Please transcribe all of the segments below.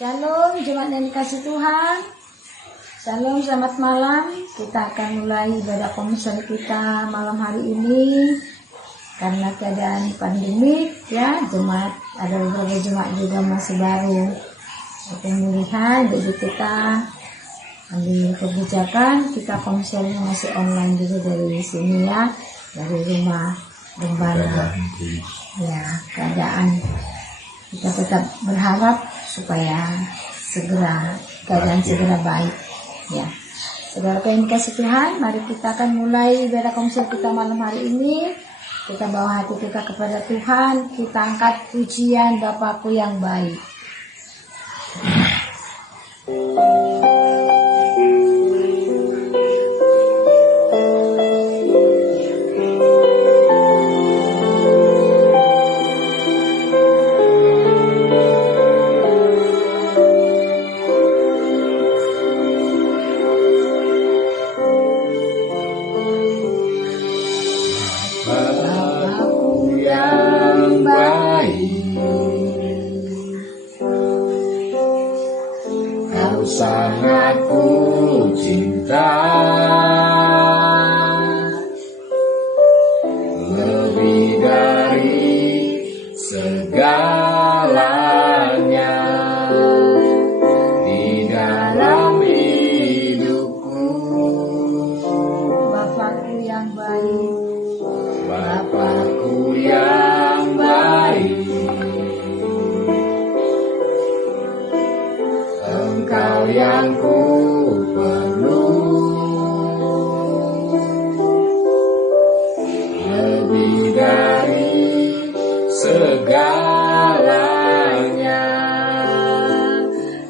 Shalom, jemaat yang dikasih Tuhan. Shalom, selamat malam. Kita akan mulai ibadah komsel kita malam hari ini. Karena keadaan pandemik, ya, jemaat ada beberapa jemaat juga masih baru pemulihan, jadi kita ambil kebijakan kita komselnya masih online juga dari sini ya, dari rumah Gembala. Ya, keadaan kita tetap berharap supaya keadaan segera baik ya. Saudara yang dikasih Tuhan, mari kita akan mulai ibadah komsel kita malam hari ini. Kita bawa hati kita kepada Tuhan, kita angkat pujian Bapakku yang baik. Sangat ku cinta, lebih dari segalanya di dalam hidupku. Bapakku yang baik, Bapakku yang baik, Engkau yang ku perlu, lebih dari segalanya,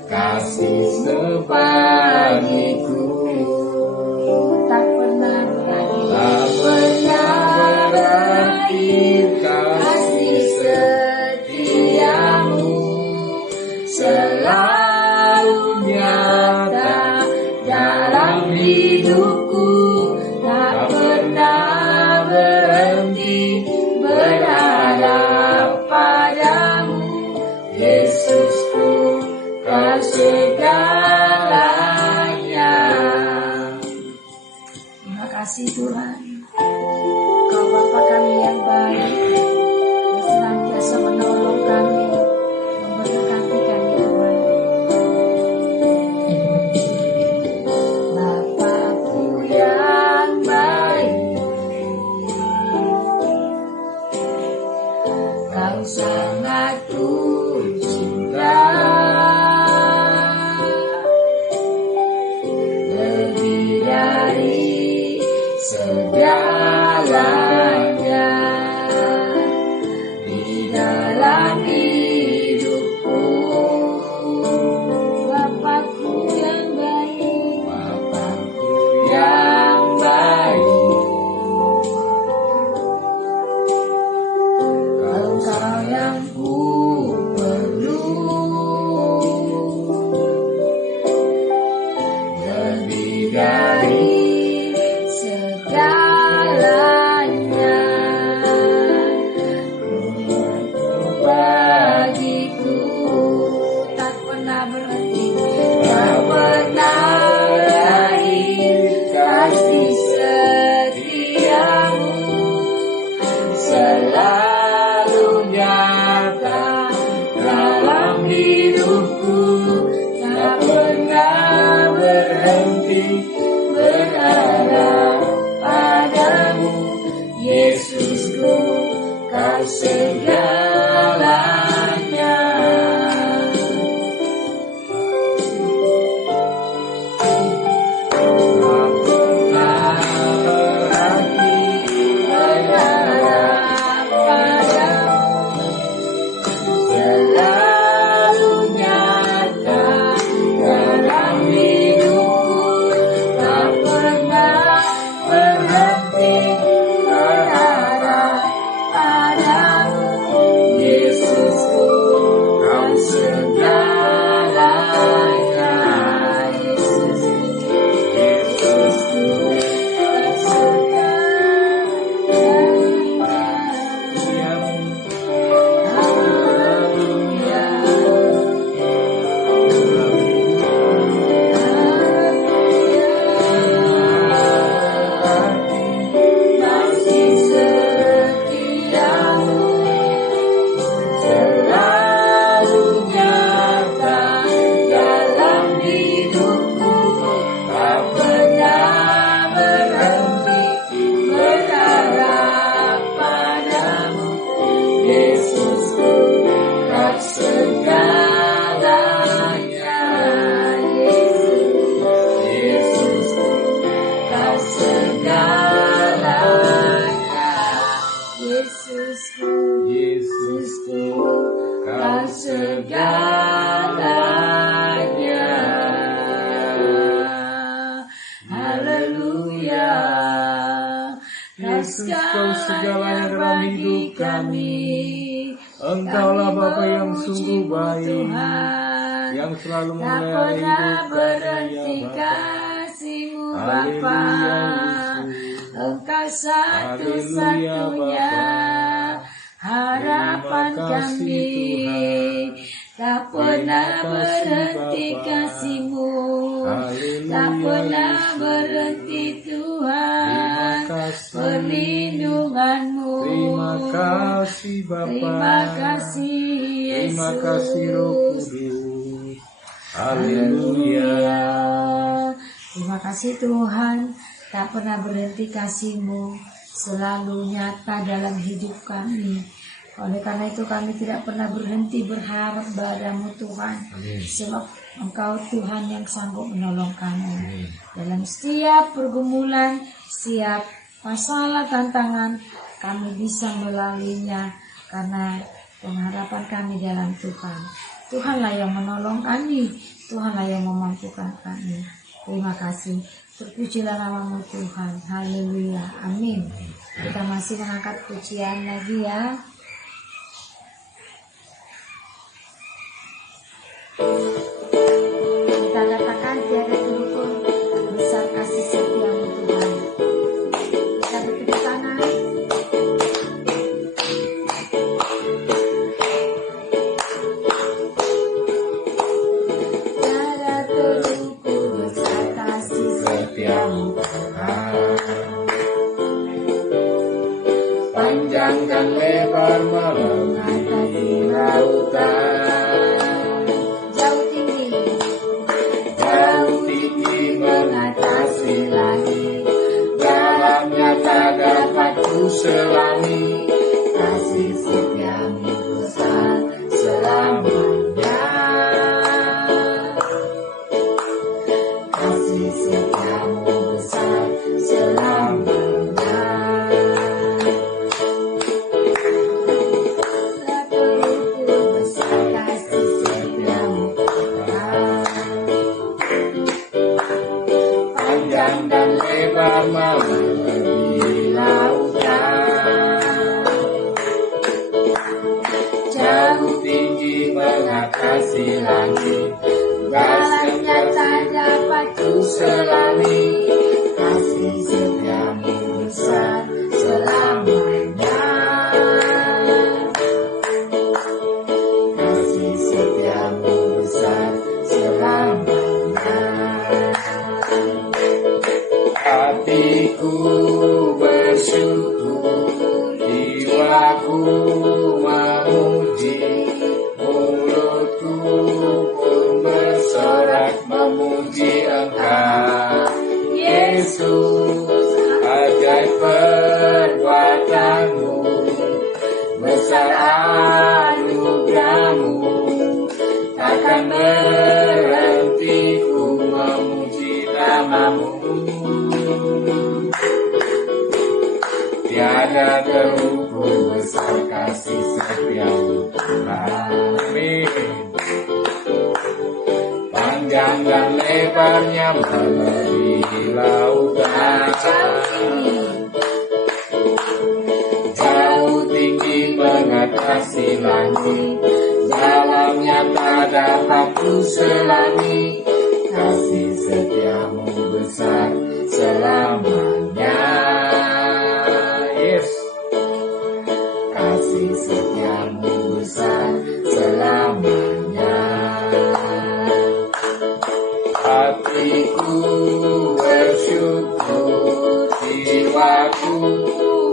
kasih sebagiku tak pernah berakhir, kasih setiamu selalu nyata dalam hidupku, tak pernah berhenti berharap padamu, Yesusku, Kau segalanya. Terima kasih Tuhan, Kau Bapa kami yang baik, yang senantiasa menolong kami, memberkati kami Tuhan. Bapakku yang baik, Kau sangat ku cinta, lebih dari segalanya di dalam hidupku. Bapakku yang baik, Bapakku yang baik, Engkau yang ku perlu, lebih dari segalanya bagiku, tak pernah berhenti, tak pernah berakhir, kasih setiamu selalu nyata dalam hidupku, tak pernah berhenti berharap padamu, Yesusku, Kau segalanya. Tak pernah berhenti berharap padamu, selalu segalanya. Haleluya. Yesus, Kau segalanya dalam hidup kami. Engkaulah Bapa yang sungguh baik, yang selalu memelihara hidup kami, ya Bapa. Bapa, Engkau satu-satunya harapan kami, tak pernah berhenti kasih-Mu, tak pernah berhenti Tuhan, perlindungan-Mu. Terima kasih Bapa, terima kasih Yesus, terima kasih Roh Kudus. Haleluya. Terima kasih Tuhan, tak pernah berhenti kasih-Mu, selalu nyata dalam hidup kami. Oleh karena itu kami tidak pernah berhenti berharap padamu Tuhan. Amin. Sebab Engkau Tuhan yang sanggup menolong kami. Dalam setiap pergumulan, setiap masalah tantangan, kami bisa melaluinya karena pengharapan kami dalam Tuhan. Tuhanlah yang menolong kami, Tuhanlah yang memampukan kami. Terima kasih. Terpujilah nama-Mu Tuhan. Haleluya. Amin. Kita masih mengangkat pujian lagi ya. Kita katakan tiada terukur besar kasih setia-Mu Tuhan. Kita berdiri tangan. Tiada terukur besar kasih setia-Mu Tuhan. Panjang dan lebar mengatasi lautan, jauh tinggi mengatasi langit, dalamnya tak dapat ku selami. Kasih setia-Mu besar selamanya, kasih setia-Mu besar selamanya. Panjang dan lebar melebihi lautan, jauh tinggi mengatasi langit, dalamnya tak dapat ku selami. Kasih setia-Mu besar selamanya, kasih setia-Mu besar selamanya. Hatiku bersyukur, jiwaku memuji, mulutku pun bersorak memuji Engkau, Yesus. Ajaib perbuatan-Mu, besar anugerah-Mu, takkan berhenti ku memuji nama-Mu. Tiada terukur besar kasih setia-Mu Tuhan. Amin. Panjang dan lebarnya melebihi lautan, jauh tinggi mengatasi langit, dalamnya tak dapat ku selami. Kasih setia-Mu besar selamanya, yes. Kasih setia-Mu besar selamanya. Hatiku bersyukur, jiwaku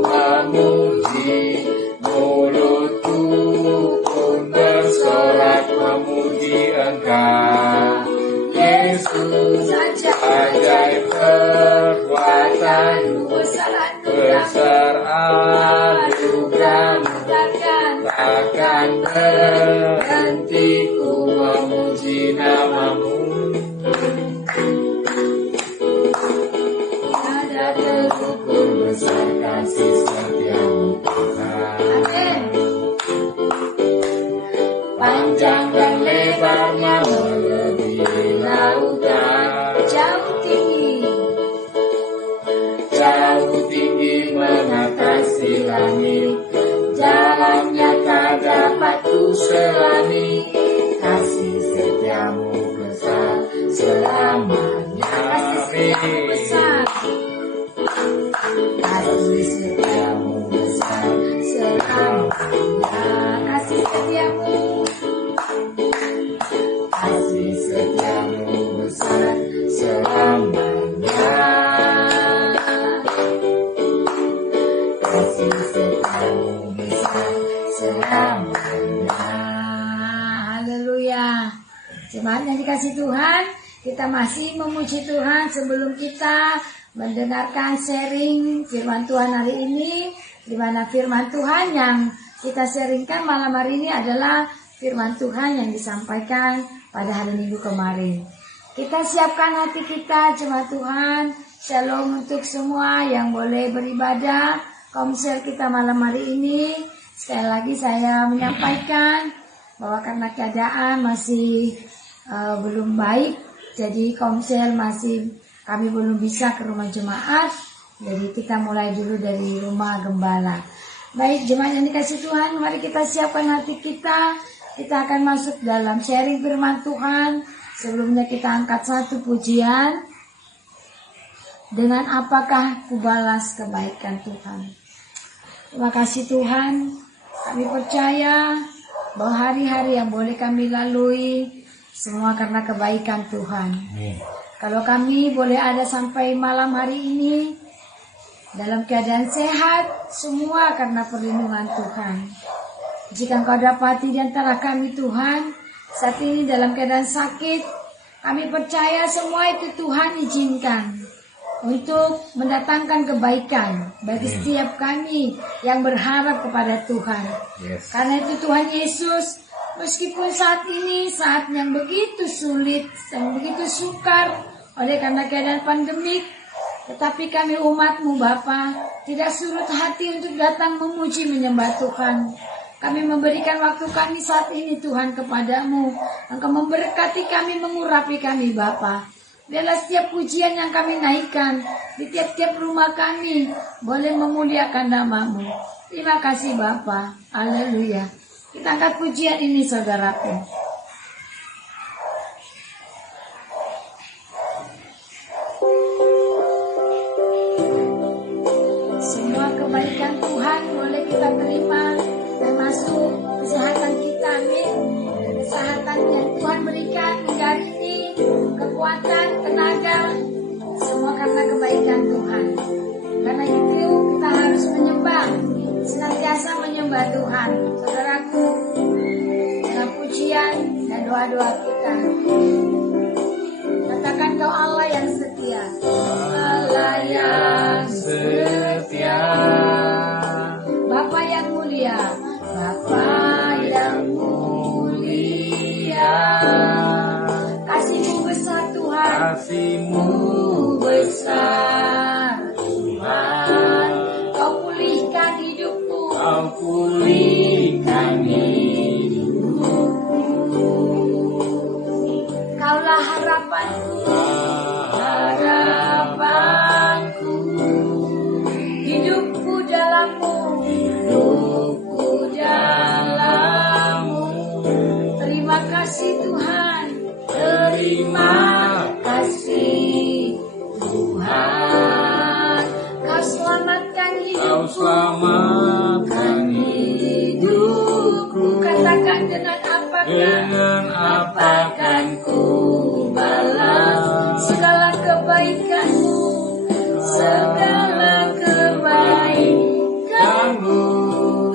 memuji, mulutku pun bersorak memuji Engkau, Yesus. Ajaib perbuatan-Mu, besar anugerah-Mu, takkan berhenti ku memuji nama-Mu. Ada terukur besar kasih setia-Mu Tuhan. panjang dan lebarnya melebihi lautan. Jauh tinggi mengatasi langit, jalannya tak dapat ku selami. Kasih setiamu besar selamanya. Kasih setiamu besar, kasih setiamu besar selamanya. Kasih setiamu, kasih setiamu besar selamanya. Kasih setiamu besar selamanya. Haleluya. Jemaat yang dikasih Tuhan, kita masih memuji Tuhan sebelum kita mendengarkan sharing firman Tuhan hari ini, di mana firman Tuhan yang kita sharingkan malam hari ini adalah firman Tuhan yang disampaikan pada hari Minggu kemarin. Kita siapkan hati kita, jemaat Tuhan. Shalom untuk semua yang boleh beribadah komsel kita malam hari ini. Sekali lagi saya menyampaikan bahwa karena keadaan masih belum baik, jadi komsel kami belum bisa ke rumah jemaat. Jadi kita mulai dulu dari rumah gembala. Baik jemaat yang dikasih Tuhan, mari kita siapkan hati kita. Kita akan masuk dalam sharing firman Tuhan. Sebelumnya kita angkat satu pujian. Dengan apakah kubalas kebaikan Tuhan. Terima kasih Tuhan. Kami percaya bahwa hari-hari yang boleh kami lalui semua karena kebaikan Tuhan. Kalau kami boleh ada sampai malam hari ini dalam keadaan sehat, semua karena perlindungan Tuhan. Jika Engkau dapati di antara kami Tuhan saat ini dalam keadaan sakit, kami percaya semua itu Tuhan izinkan untuk mendatangkan kebaikan bagi setiap kami yang berharap kepada Tuhan. Karena itu Tuhan Yesus, meskipun saat ini saat yang begitu sulit, yang begitu sukar oleh karena keadaan pandemik, tetapi kami umat-Mu Bapa tidak surut hati untuk datang memuji menyembah Tuhan. Kami memberikan waktu kami saat ini Tuhan kepada-Mu. Engkau memberkati kami, mengurapi kami Bapa. Biarlah setiap pujian yang kami naikkan di tiap-tiap rumah kami boleh memuliakan nama-Mu. Terima kasih Bapa. Haleluya. Kita angkat pujian ini saudaraku. Semua kebaikan Tuhan boleh kita terima, termasuk kesehatan kita, amin. Kesehatan yang Tuhan berikan hingga hari ini, kekuatan, tenaga, semua karena kebaikan Tuhan. Karena itu kita harus menyembah, senantiasa menyembah Tuhan. Saudaraku, dengan pujian dan doa-doa kita, katakan Kau Allah yang setia. Allah yang setia, Bapa yang mulia, Bapa yang mulia. Kasih-Mu besar Tuhan, Kasih-Mu besar Tuhan. Kau pulihkan hidupku, Kau pulihkan hidupku. Kaulah harapanku, harapanku. Hidupku dalam-Mu, hidupku dalam-Mu. Terima kasih Tuhan, terima kasih Tuhan. Kau selamatkan hidupku, Kau selamatkan hidupku. Katakan dengan apa kan ku balas segala kebaikan-Mu, segala kebaikan-Mu.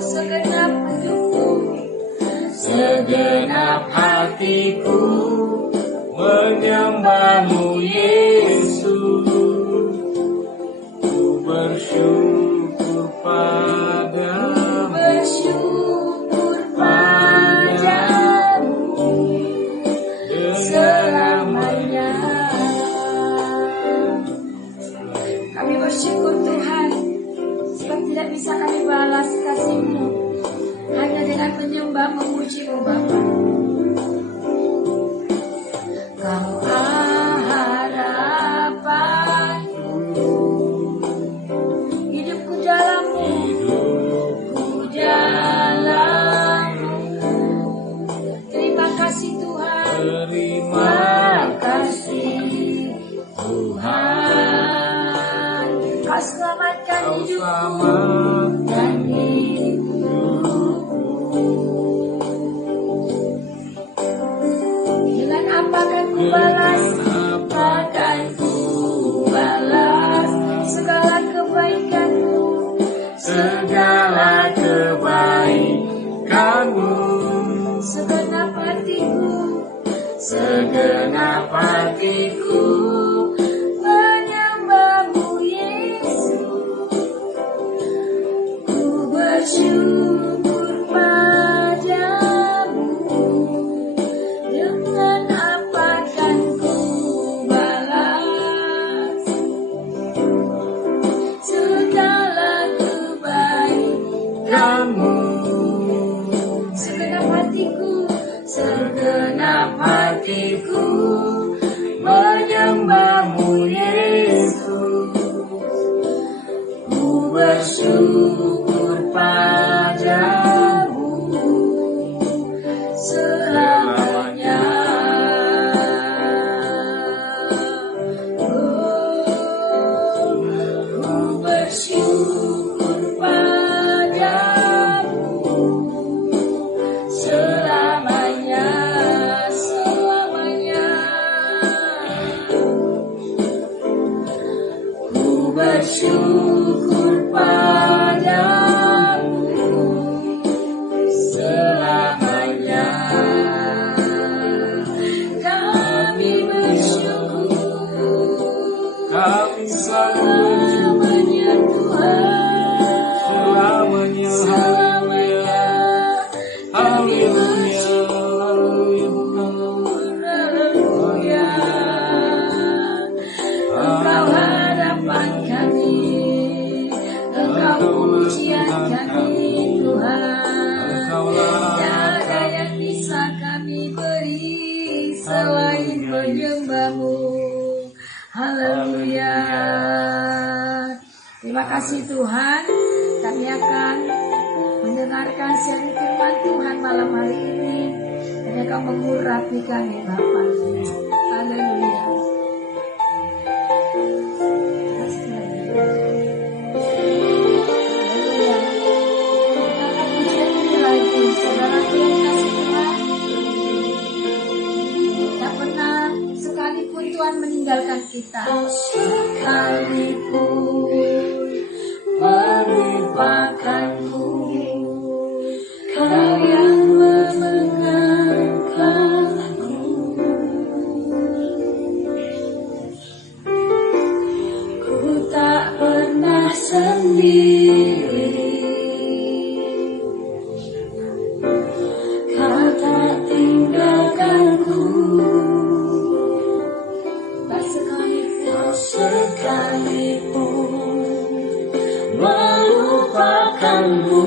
Segenap hidupku, segenap hatiku menyembah-Mu Yesus. Ku bersyukur padamu, bersyukur padamu selamanya. Kami bersyukur Tuhan, sebab tidak bisa kami balas kasih-Mu hanya dengan menyembah memuji-Mu Bapa. Terima kasih Tuhan, Kau selamatkan Kau hidupku selamatkan Dengan apa akan ku balas? akan ku balas Segala kebaikanmu. segala kebaikanmu, Segenap hatiku segenap hatiku menyembahmu Yesus. Ku bersyukur padamu. Dengan apa akan ku balas segala kebaikanmu. Segenap hatiku, segenap hatiku menyembahmu Yesus. Ku bersyukur padamu selamanya. ku bersyukur padamu Selamanya, selamanya. ku bersyukur padamu selamanya. Kami bersyukur Kami selalu selamanya Tuhan, selamanya. selamanya. Kami Haleluya. Engkau harapan kami, Engkau pujian kami Tuhan. Tiada yang bisa kami beri selain menyembahmu. Haleluya. Terima kasih Tuhan. Kami akan mendengarkan siaran firman Tuhan malam hari ini. Dan Engkau mengurapi kami Bapa. Haleluya. Haleluya. Kita akan pujian ini lagi. Saudaraku yang kasih Tuhan, tak pernah sekalipun Tuhan meninggalkan kita. Sekalipun melupakanmu, Kau yang mengenangkanku. Ku tak pernah sendiri, Kau tak tinggalkanku. Tak sekalipun melupakanmu,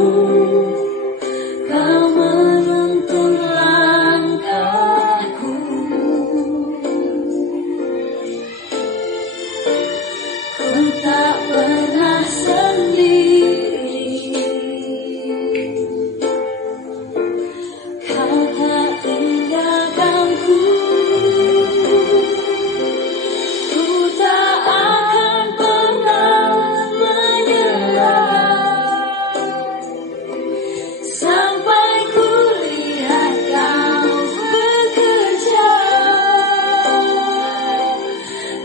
Kau menuntun langkahku. Ku tak pernah sendiri, Kau tak tinggalkanku. Ku tak akan pernah menyerah sampai ku lihat Kau bekerja.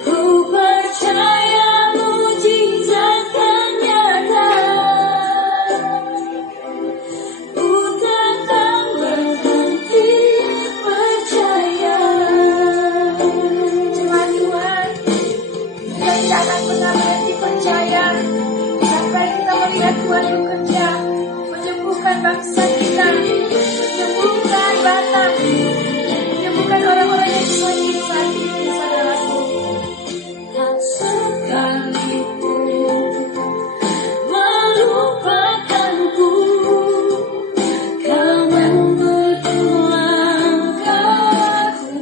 Ku percaya mujizat kan nyata. Ku takkan berhenti percaya. Cuma Tuhan yang jangan pernah berhenti percaya sampai kita melihat Tuhan bekerja, menyembuhkan bangsa kita, menyembuhkan Batam, menyembuhkan orang-orang yang sakit saat ini, saudaraku. Tak sekalipun melupakanku, Kau menuntun langkahku.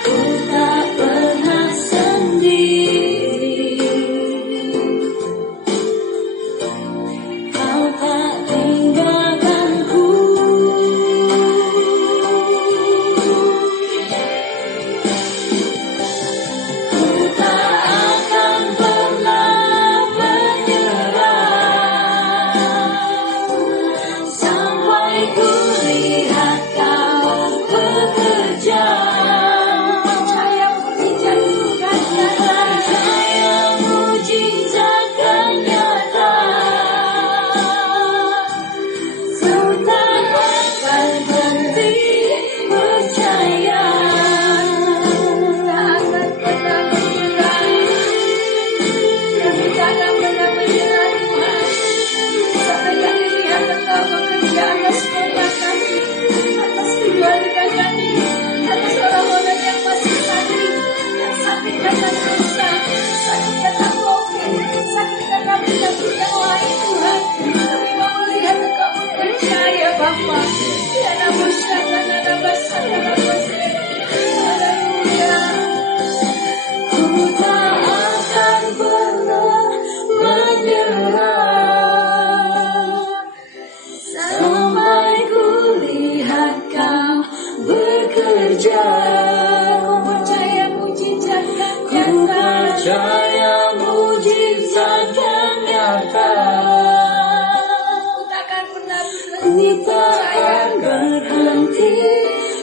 Ku tak pernah sendiri, Kau tak tinggalkanku.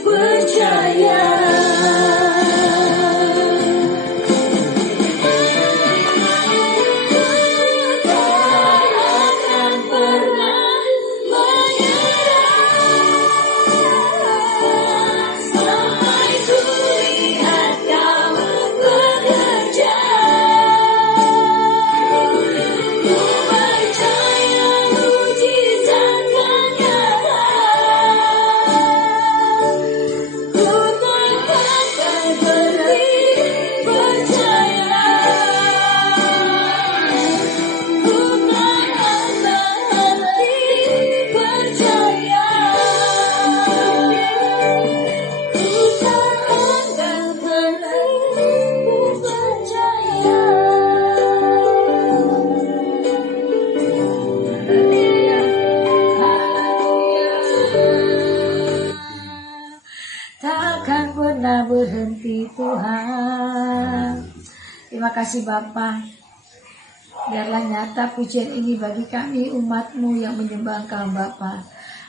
percaya. Takkan pernah berhenti Tuhan. Terima kasih Bapa. Biarlah nyata pujian ini bagi kami umat-Mu yang menyembah Engkau Bapa.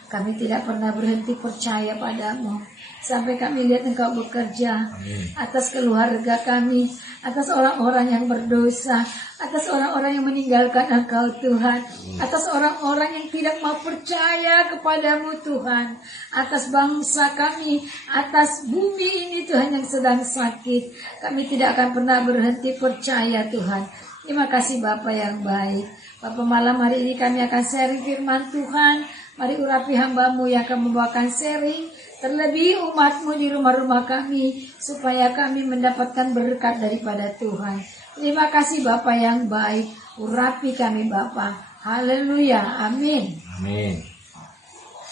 Kami tidak pernah berhenti percaya padamu sampai kami lihat Engkau bekerja atas keluarga kami, atas orang-orang yang berdosa, atas orang-orang yang meninggalkan Engkau Tuhan, atas orang-orang yang tidak mau percaya kepadamu Tuhan, atas bangsa kami, atas bumi ini Tuhan yang sedang sakit. Kami tidak akan pernah berhenti percaya Tuhan. Terima kasih Bapa yang baik. Bapa, malam hari ini kami akan sharing firman Tuhan. Mari urapi hamba-Mu yang akan membawakan sharing, terlebih umat-Mu di rumah-rumah kami, supaya kami mendapatkan berkat daripada Tuhan. Terima kasih Bapa yang baik, urapi kami Bapa. Haleluya, amin. Amin.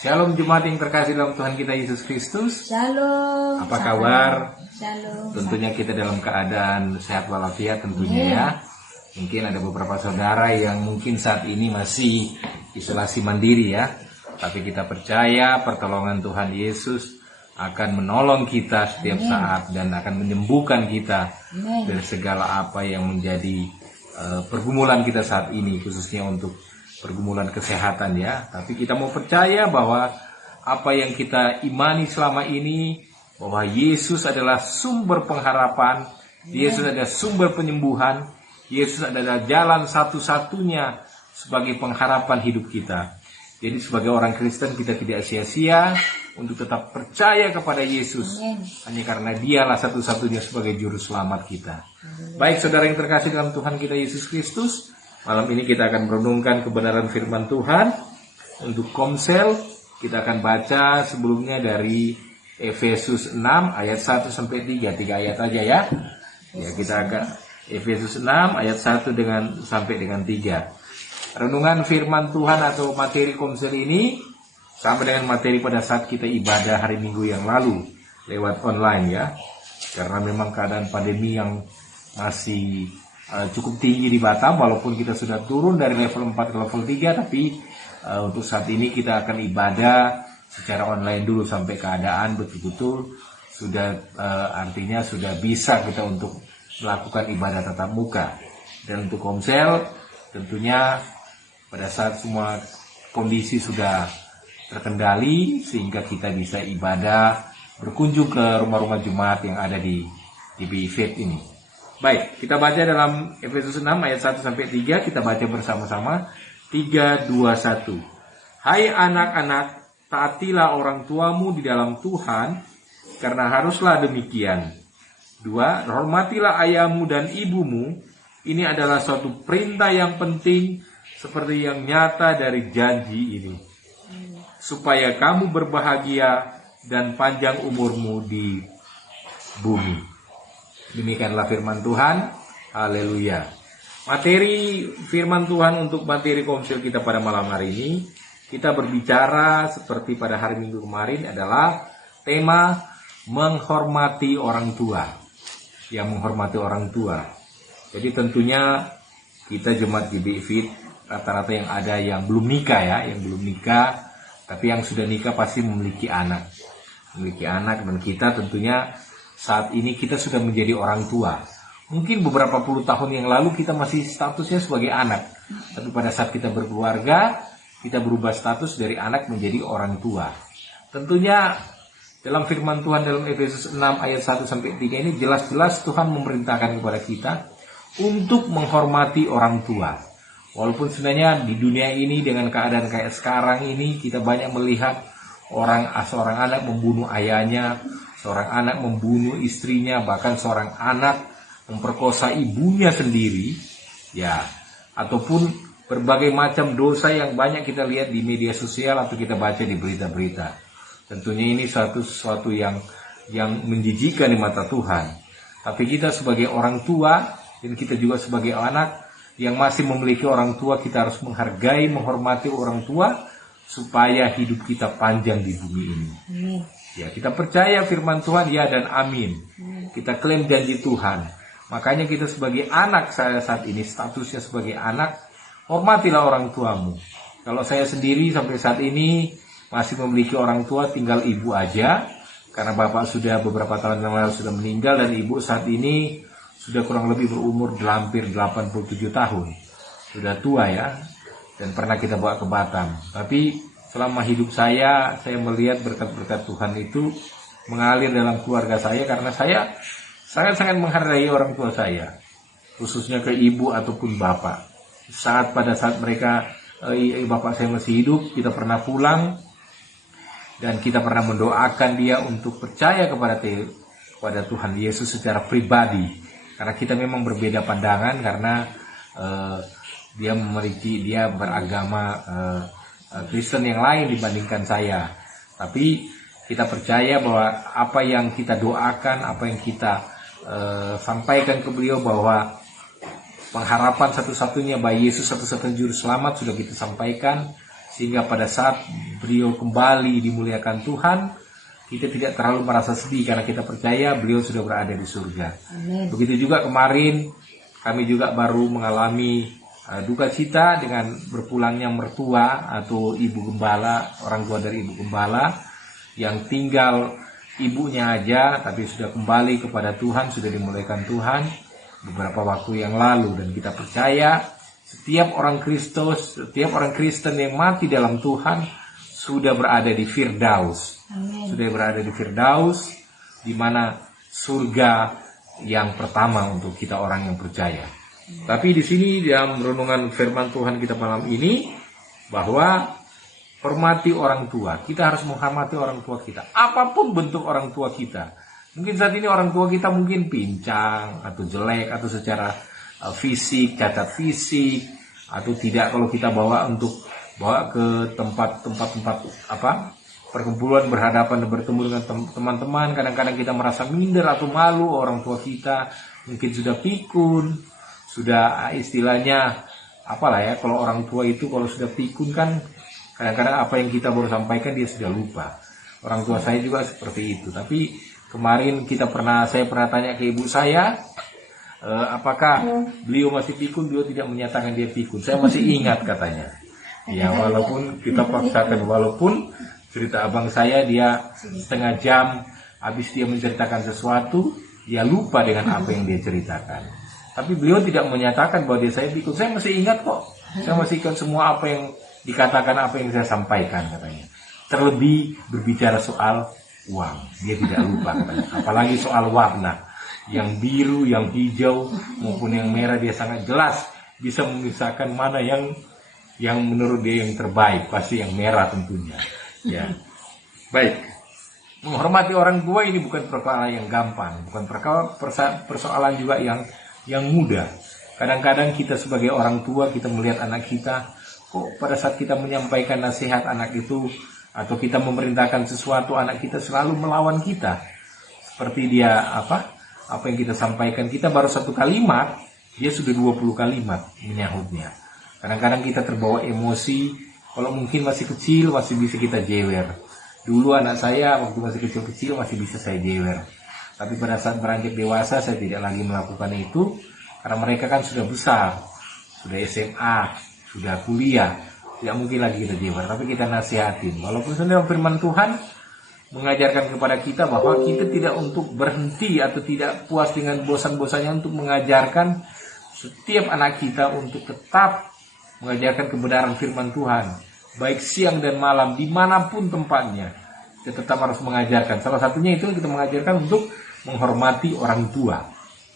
Shalom jemaat yang terkasih dalam Tuhan kita Yesus Kristus. Shalom. Apa kabar? Shalom. Tentunya kita dalam keadaan sehat walafiat tentunya ya. Mungkin ada beberapa saudara yang mungkin saat ini masih isolasi mandiri ya. Tapi kita percaya pertolongan Tuhan Yesus akan menolong kita setiap saat dan akan menyembuhkan kita dari segala apa yang menjadi pergumulan kita saat ini, khususnya untuk pergumulan kesehatan ya. Tapi kita mau percaya bahwa apa yang kita imani selama ini, bahwa Yesus adalah sumber pengharapan, Yesus adalah sumber penyembuhan, Yesus adalah jalan satu-satunya sebagai pengharapan hidup kita. Jadi sebagai orang Kristen kita tidak sia-sia untuk tetap percaya kepada Yesus. Hanya karena Dialah satu-satunya sebagai juru selamat kita. Baik saudara yang terkasih dalam Tuhan kita Yesus Kristus, malam ini kita akan merenungkan kebenaran firman Tuhan. Untuk Komsel kita akan baca sebelumnya dari Efesus 6 ayat 1 sampai 3 ayat aja ya. Ya, kita akan Efesus 6 ayat 1 sampai dengan 3. Renungan firman Tuhan atau materi Komsel ini sama dengan materi pada saat kita ibadah hari Minggu yang lalu lewat online ya. Karena memang keadaan pandemi yang masih cukup tinggi di Batam, walaupun kita sudah turun dari level 4 ke level 3, tapi untuk saat ini kita akan ibadah secara online dulu sampai keadaan betul-betul sudah artinya sudah bisa kita untuk melakukan ibadah tatap muka. Dan untuk Komsel tentunya pada saat semua kondisi sudah terkendali sehingga kita bisa ibadah berkunjung ke rumah-rumah jemaat yang ada di BIFIT ini. Baik, kita baca dalam Efesus 6 ayat 1 sampai 3, kita baca bersama-sama. 3, 2, 1. Hai anak-anak, taatilah orang tuamu di dalam Tuhan, karena haruslah demikian. 2, hormatilah ayahmu dan ibumu. Ini adalah suatu perintah yang penting seperti yang nyata dari janji ini, supaya kamu berbahagia dan panjang umurmu di bumi. Demikianlah firman Tuhan. Haleluya. Materi firman Tuhan untuk materi Komsel kita pada malam hari ini, kita berbicara seperti pada hari Minggu kemarin adalah tema menghormati orang tua. Yang menghormati orang tua. Jadi tentunya kita jemaat GBI rata-rata yang ada yang belum nikah ya, yang belum nikah, tapi yang sudah nikah pasti memiliki anak. Memiliki anak, dan kita tentunya saat ini kita sudah menjadi orang tua. Mungkin beberapa puluh tahun yang lalu kita masih statusnya sebagai anak. Tapi pada saat kita berkeluarga, kita berubah status dari anak menjadi orang tua. Tentunya Dalam firman Tuhan dalam Efesus 6 ayat 1-3 ini jelas-jelas Tuhan memerintahkan kepada kita untuk menghormati orang tua. Walaupun sebenarnya di dunia ini dengan keadaan kayak sekarang ini kita banyak melihat seorang anak membunuh ayahnya, seorang anak membunuh istrinya, bahkan seorang anak memperkosa ibunya sendiri, ya, ataupun berbagai macam dosa yang banyak kita lihat di media sosial atau kita baca di berita-berita. Tentunya ini sesuatu yang menjijikkan di mata Tuhan. Tapi kita sebagai orang tua dan kita juga sebagai anak yang masih memiliki orang tua, kita harus menghargai, menghormati orang tua supaya hidup kita panjang di bumi ini. Ya, kita percaya firman Tuhan ya dan amin. Kita klaim janji Tuhan. Makanya kita sebagai anak, saya saat ini statusnya sebagai anak, hormatilah orang tuamu. Kalau saya sendiri sampai saat ini masih memiliki orang tua, tinggal ibu aja, karena bapak sudah beberapa tahun yang lalu sudah meninggal dan ibu saat ini sudah kurang lebih berumur hampir 87 tahun. Sudah tua ya, dan pernah kita bawa ke Batam. Tapi selama hidup saya melihat berkat-berkat Tuhan itu mengalir dalam keluarga saya, karena saya sangat-sangat menghargai orang tua saya, khususnya ke ibu ataupun bapak. Pada saat mereka, bapak saya masih hidup, kita pernah pulang, dan kita pernah mendoakan dia untuk percaya kepada Tuhan Yesus secara pribadi. Karena kita memang berbeda pandangan, karena dia beragama Kristen yang lain dibandingkan saya. Tapi kita percaya bahwa apa yang kita doakan, apa yang kita sampaikan ke beliau, bahwa pengharapan satu-satunya bayi Yesus, satu-satunya juru selamat sudah kita sampaikan. Sehingga pada saat beliau kembali dimuliakan Tuhan, kita tidak terlalu merasa sedih karena kita percaya beliau sudah berada di surga. Amin. Begitu juga kemarin kami juga baru mengalami duka cita dengan berpulangnya mertua atau ibu gembala, orang tua dari ibu gembala yang tinggal ibunya aja tapi sudah kembali kepada Tuhan, sudah dimuliakan Tuhan beberapa waktu yang lalu. Dan kita percaya setiap orang Kristen yang mati dalam Tuhan sudah berada di Firdaus. Amen. Sudah berada di Firdaus, di mana surga yang pertama untuk kita orang yang percaya. Tapi di sini dalam renungan firman Tuhan kita malam ini, bahwa hormati orang tua. Kita harus menghormati orang tua kita. Apapun bentuk orang tua kita. Mungkin saat ini orang tua kita mungkin pincang atau jelek atau secara fisik, cacat fisik, atau tidak kalau kita bawa ke tempat-tempat perkumpulan, berhadapan dan bertemu dengan teman-teman, kadang-kadang kita merasa minder atau malu. Orang tua kita mungkin sudah pikun, sudah istilahnya kalau orang tua itu kalau sudah pikun kan kadang-kadang apa yang kita baru sampaikan dia sudah lupa. Orang tua saya juga seperti itu. Tapi kemarin saya pernah tanya ke ibu saya, apakah beliau masih pikun? Beliau tidak menyatakan dia pikun. Saya masih ingat katanya. Ya, walaupun kita paksakan, walaupun cerita abang saya dia setengah jam habis dia menceritakan sesuatu, dia lupa dengan apa yang dia ceritakan. Tapi beliau tidak menyatakan bahwa saya pikun. Saya masih ingat kok. Saya masih ingat semua apa yang dikatakan, apa yang saya sampaikan katanya. Terlebih berbicara soal uang, dia tidak lupa katanya. Apalagi soal warna. Yang biru, yang hijau, maupun yang merah, dia sangat jelas bisa memisahkan mana yang menurut dia yang terbaik. Pasti yang merah tentunya. Ya, baik. Menghormati orang tua ini bukan perkara yang gampang, bukan persoalan juga yang mudah. Kadang-kadang kita sebagai orang tua, kita melihat anak kita, kok pada saat kita menyampaikan nasihat anak itu, atau kita memerintahkan sesuatu, anak kita selalu melawan kita. Seperti dia apa yang kita sampaikan, kita baru satu kalimat, dia sudah 20 kalimat menyahutnya. Kadang-kadang kita terbawa emosi, kalau mungkin masih kecil masih bisa kita jewer. Dulu anak saya waktu masih kecil-kecil masih bisa saya jewer. Tapi pada saat beranjak dewasa saya tidak lagi melakukan itu, karena mereka kan sudah besar, sudah SMA, sudah kuliah, tidak mungkin lagi kita jewer. Tapi kita nasihatin, walaupun sebenarnya firman Tuhan mengajarkan kepada kita bahwa kita tidak untuk berhenti atau tidak puas dengan bosan-bosannya untuk mengajarkan setiap anak kita untuk tetap mengajarkan kebenaran firman Tuhan, baik siang dan malam, dimanapun tempatnya. kita tetap harus mengajarkan. Salah satunya itu kita mengajarkan untuk menghormati orang tua.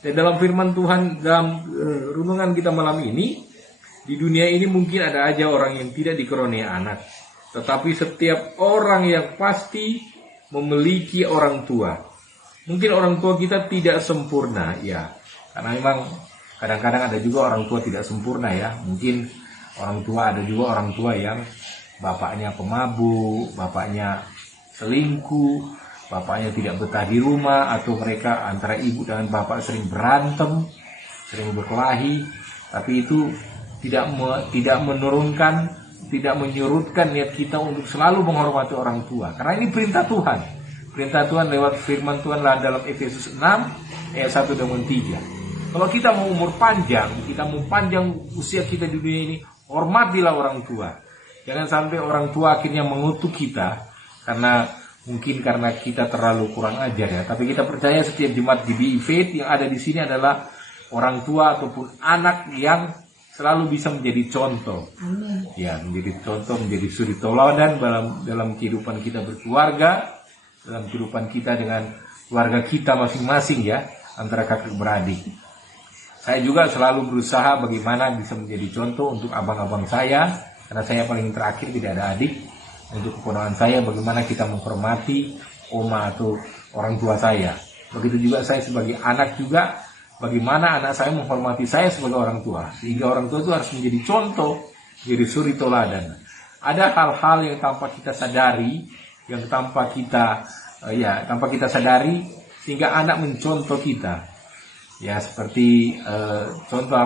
Dan dalam firman Tuhan, dalam renungan kita malam ini, di dunia ini mungkin ada aja orang yang tidak dikaruniai anak. Tetapi setiap orang yang pasti memiliki orang tua. Mungkin orang tua kita tidak sempurna, ya. Karena memang kadang-kadang ada juga orang tua tidak sempurna, ya. Mungkin ada juga orang tua yang bapaknya pemabuk, bapaknya selingkuh, bapaknya tidak betah di rumah, atau mereka antara ibu dengan bapak sering berantem, sering berkelahi. Tapi itu tidak menurunkan, tidak menyurutkan niat kita untuk selalu menghormati orang tua. Karena ini perintah Tuhan. Perintah Tuhan lewat firman Tuhan lah dalam Efesus 6 ayat 1 dan 3. Kalau kita mau umur panjang, kita mau panjang usia kita di dunia ini, hormatilah orang tua. Jangan sampai orang tua akhirnya mengutuk kita karena kita terlalu kurang ajar, ya. Tapi kita percaya setiap jemaat GBI Faith yang ada di sini adalah orang tua ataupun anak yang selalu bisa menjadi contoh. Amin. Ya, menjadi contoh, menjadi suri tauladan dalam kehidupan kita berkeluarga, dalam kehidupan kita dengan keluarga kita masing-masing, ya, antara kakak beradik. Saya juga selalu berusaha bagaimana bisa menjadi contoh untuk abang-abang saya, karena saya paling terakhir, tidak ada adik. Untuk keponakan saya, bagaimana kita menghormati oma atau orang tua saya. Begitu juga saya sebagai anak juga, bagaimana anak saya menghormati saya sebagai orang tua. Sehingga orang tua itu harus menjadi contoh, menjadi suri teladan. Ada hal-hal yang tanpa kita sadari, yang tanpa kita sadari, sehingga anak mencontoh kita. Ya, seperti contoh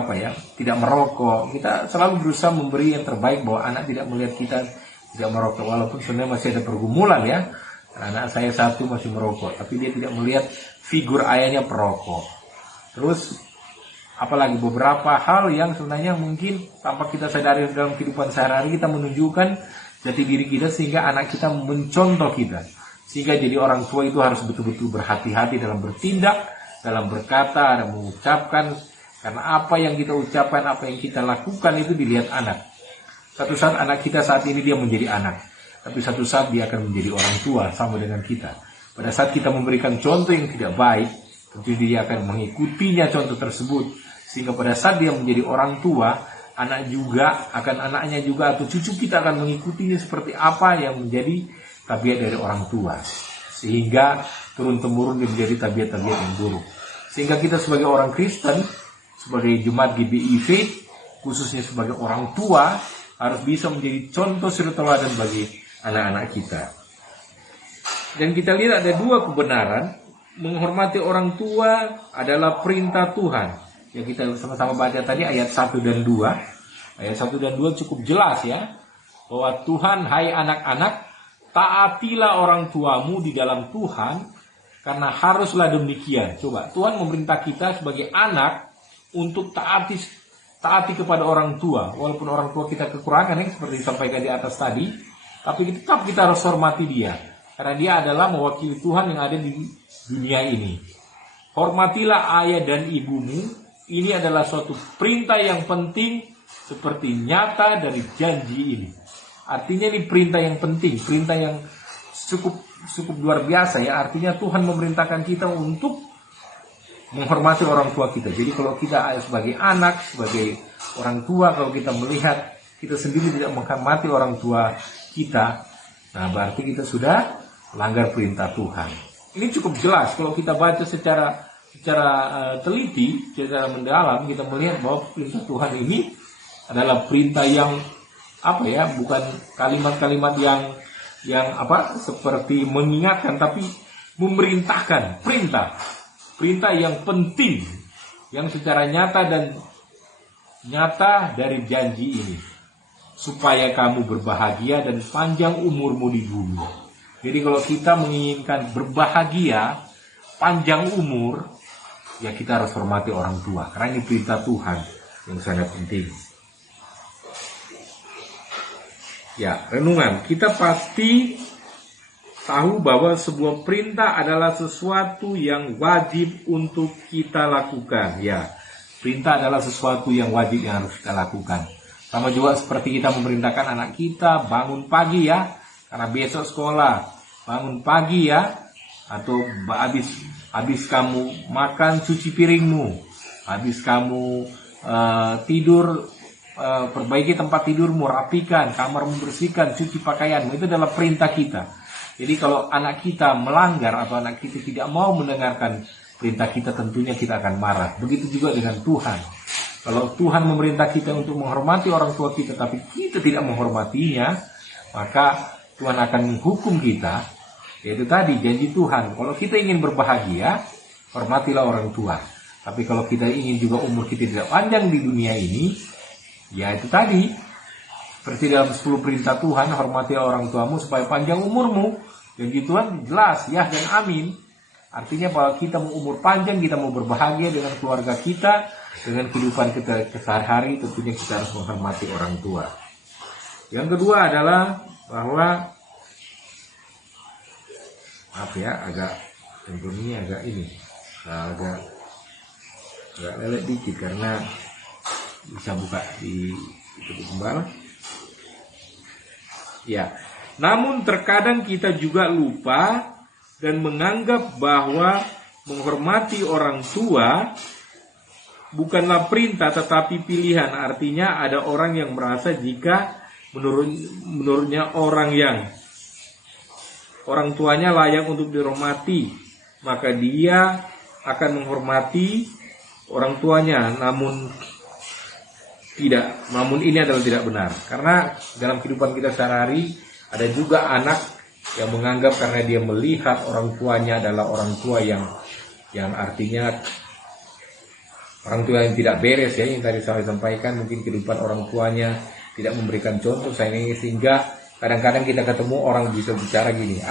tidak merokok. Kita selalu berusaha memberi yang terbaik bahwa anak tidak melihat kita tidak merokok, walaupun sebenarnya masih ada pergumulan, ya. Anak saya satu masih merokok, tapi dia tidak melihat figur ayahnya perokok. Terus apalagi beberapa hal yang sebenarnya mungkin tanpa kita sadari dalam kehidupan sehari-hari, kita menunjukkan jati diri kita sehingga anak kita mencontoh kita. Sehingga jadi orang tua itu harus betul-betul berhati-hati dalam bertindak, dalam berkata, dan mengucapkan. Karena apa yang kita ucapkan, apa yang kita lakukan itu dilihat anak. Satu saat anak kita saat ini dia menjadi anak, tapi satu saat dia akan menjadi orang tua sama dengan kita. Pada saat kita memberikan contoh yang tidak baik, tentu dia akan mengikutinya contoh tersebut. Sehingga pada saat dia menjadi orang tua, anaknya juga atau cucu kita akan mengikutinya seperti apa yang menjadi tabiat dari orang tua. Sehingga turun-temurun dia menjadi tabiat-tabiat yang buruk. Sehingga kita sebagai orang Kristen, sebagai jemaat GBI Faith, khususnya sebagai orang tua, harus bisa menjadi contoh suri teladan bagi anak-anak kita. Dan kita lihat ada dua kebenaran. Menghormati orang tua adalah perintah Tuhan. Yang kita sama-sama baca tadi ayat 1 dan 2. Ayat 1 dan 2 cukup jelas, ya. Bahwa Tuhan, hai anak-anak, taatilah orang tuamu di dalam Tuhan, karena haruslah demikian. Coba, Tuhan memerintah kita sebagai anak untuk taati kepada orang tua, walaupun orang tua kita kekurangan, yang seperti disampaikan di atas tadi, tapi tetap kita harus hormati dia, karena dia adalah mewakili Tuhan yang ada di dunia ini. Hormatilah ayah dan ibumu, ini adalah suatu perintah yang penting, seperti nyata dari janji ini. Artinya ini perintah yang penting, perintah yang cukup luar biasa, ya. Artinya Tuhan memerintahkan kita untuk menghormati orang tua kita. Jadi kalau kita sebagai anak, sebagai orang tua, kalau kita melihat kita sendiri tidak menghormati orang tua kita, nah berarti kita sudah melanggar perintah Tuhan. Ini cukup jelas kalau kita baca secara teliti, secara mendalam, kita melihat bahwa perintah Tuhan ini adalah perintah yang bukan kalimat-kalimat yang seperti mengingatkan, tapi memerintahkan, perintah yang penting, yang secara nyata dari janji ini, supaya kamu berbahagia dan panjang umurmu di bumi. Jadi kalau kita menginginkan berbahagia, panjang umur, ya kita harus hormati orang tua, karena ini perintah Tuhan yang sangat penting. Ya, renungan, kita pasti tahu bahwa sebuah perintah adalah sesuatu yang wajib untuk kita lakukan. Ya, perintah adalah sesuatu yang wajib yang harus kita lakukan. Sama juga seperti kita memerintahkan anak kita bangun pagi, ya, karena besok sekolah. bangun pagi ya, atau habis kamu makan cuci piringmu, habis kamu tidur perbaiki tempat tidurmu, rapikan kamarmu, bersihkan, cuci pakaianmu. Itu adalah perintah kita. Jadi kalau anak kita melanggar atau anak kita tidak mau mendengarkan perintah kita, tentunya kita akan marah. Begitu juga dengan Tuhan. Kalau Tuhan memerintah kita untuk menghormati orang tua kita, tapi kita tidak menghormatinya, maka Tuhan akan menghukum kita. Yaitu tadi janji Tuhan, kalau kita ingin berbahagia, hormatilah orang tua. Tapi kalau kita ingin juga umur kita tidak panjang di dunia ini, ya itu tadi, seperti dalam 10 perintah Tuhan, hormatilah orang tuamu supaya panjang umurmu. Janji Tuhan jelas, ya dan amin. Artinya bahwa kita mau umur panjang, kita mau berbahagia dengan keluarga kita, dengan kehidupan kita sehari-hari, tentunya kita harus menghormati orang tua. Yang kedua adalah bahwa, maaf ya, agak tentunya agak lelet dikit karena bisa buka di kembali. Ya, namun terkadang kita juga lupa dan menganggap bahwa menghormati orang tua bukanlah perintah tetapi pilihan. Artinya ada orang yang merasa jika menurutnya orang tuanya layak untuk dihormati, maka dia akan menghormati orang tuanya. Namun ini adalah tidak benar. Karena dalam kehidupan kita sehari-hari ada juga anak yang menganggap karena dia melihat orang tuanya adalah orang tua yang artinya orang tua yang tidak beres ya, yang tadi saya sampaikan, mungkin kehidupan orang tuanya tidak memberikan contoh sehingga kadang-kadang kita ketemu orang bisa bicara gini,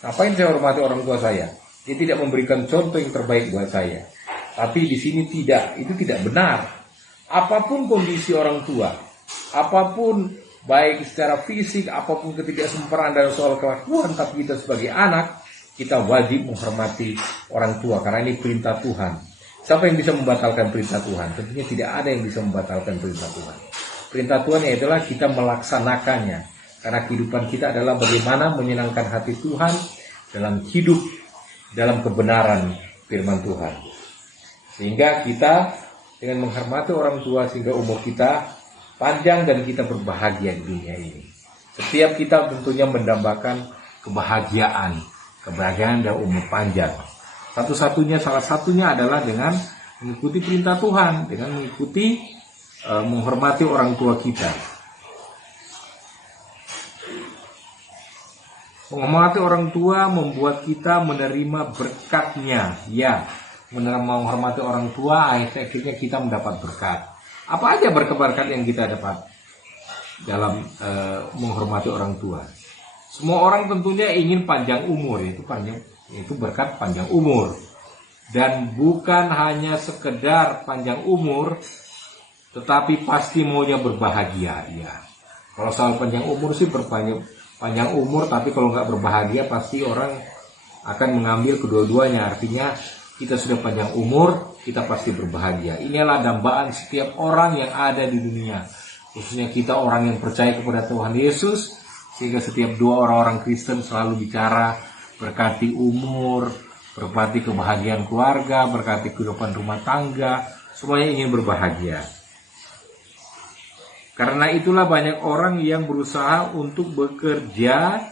ngapain saya hormati orang tua saya? Dia tidak memberikan contoh yang terbaik buat saya. Tapi di sini itu tidak benar. Apapun kondisi orang tua, apapun baik secara fisik, apapun ketidaksempurnaan dalam soal kelakuan, tapi kita sebagai anak, kita wajib menghormati orang tua karena ini perintah Tuhan. Siapa yang bisa membatalkan perintah Tuhan? Tentunya tidak ada yang bisa membatalkan perintah Tuhan. Perintah Tuhan adalah kita melaksanakannya. Karena kehidupan kita adalah bagaimana menyenangkan hati Tuhan dalam hidup, dalam kebenaran firman Tuhan. Sehingga kita dengan menghormati orang tua sehingga umur kita panjang dan kita berbahagia di dunia ini. Setiap kita tentunya mendambakan kebahagiaan dan umur panjang. Salah satunya adalah dengan mengikuti perintah Tuhan, dengan mengikuti menghormati orang tua kita. Menghormati orang tua membuat kita menerima berkatnya. Ya, menghormati orang tua akhirnya kita mendapat berkat. Apa aja berkat-berkat yang kita dapat dalam menghormati orang tua? Semua orang tentunya ingin panjang umur, itu berkat panjang umur. Dan bukan hanya sekedar panjang umur, tetapi pasti maunya berbahagia. Ya. Kalau soal panjang umur sih panjang umur, tapi kalau nggak berbahagia pasti orang akan mengambil kedua-duanya. Artinya kita sudah panjang umur, kita pasti berbahagia. Inilah dambaan setiap orang yang ada di dunia. Khususnya kita orang yang percaya kepada Tuhan Yesus. Sehingga setiap dua orang-orang Kristen selalu bicara berkati umur, berkati kebahagiaan keluarga, berkati kehidupan rumah tangga. Semuanya ingin berbahagia. Karena itulah banyak orang yang berusaha untuk bekerja,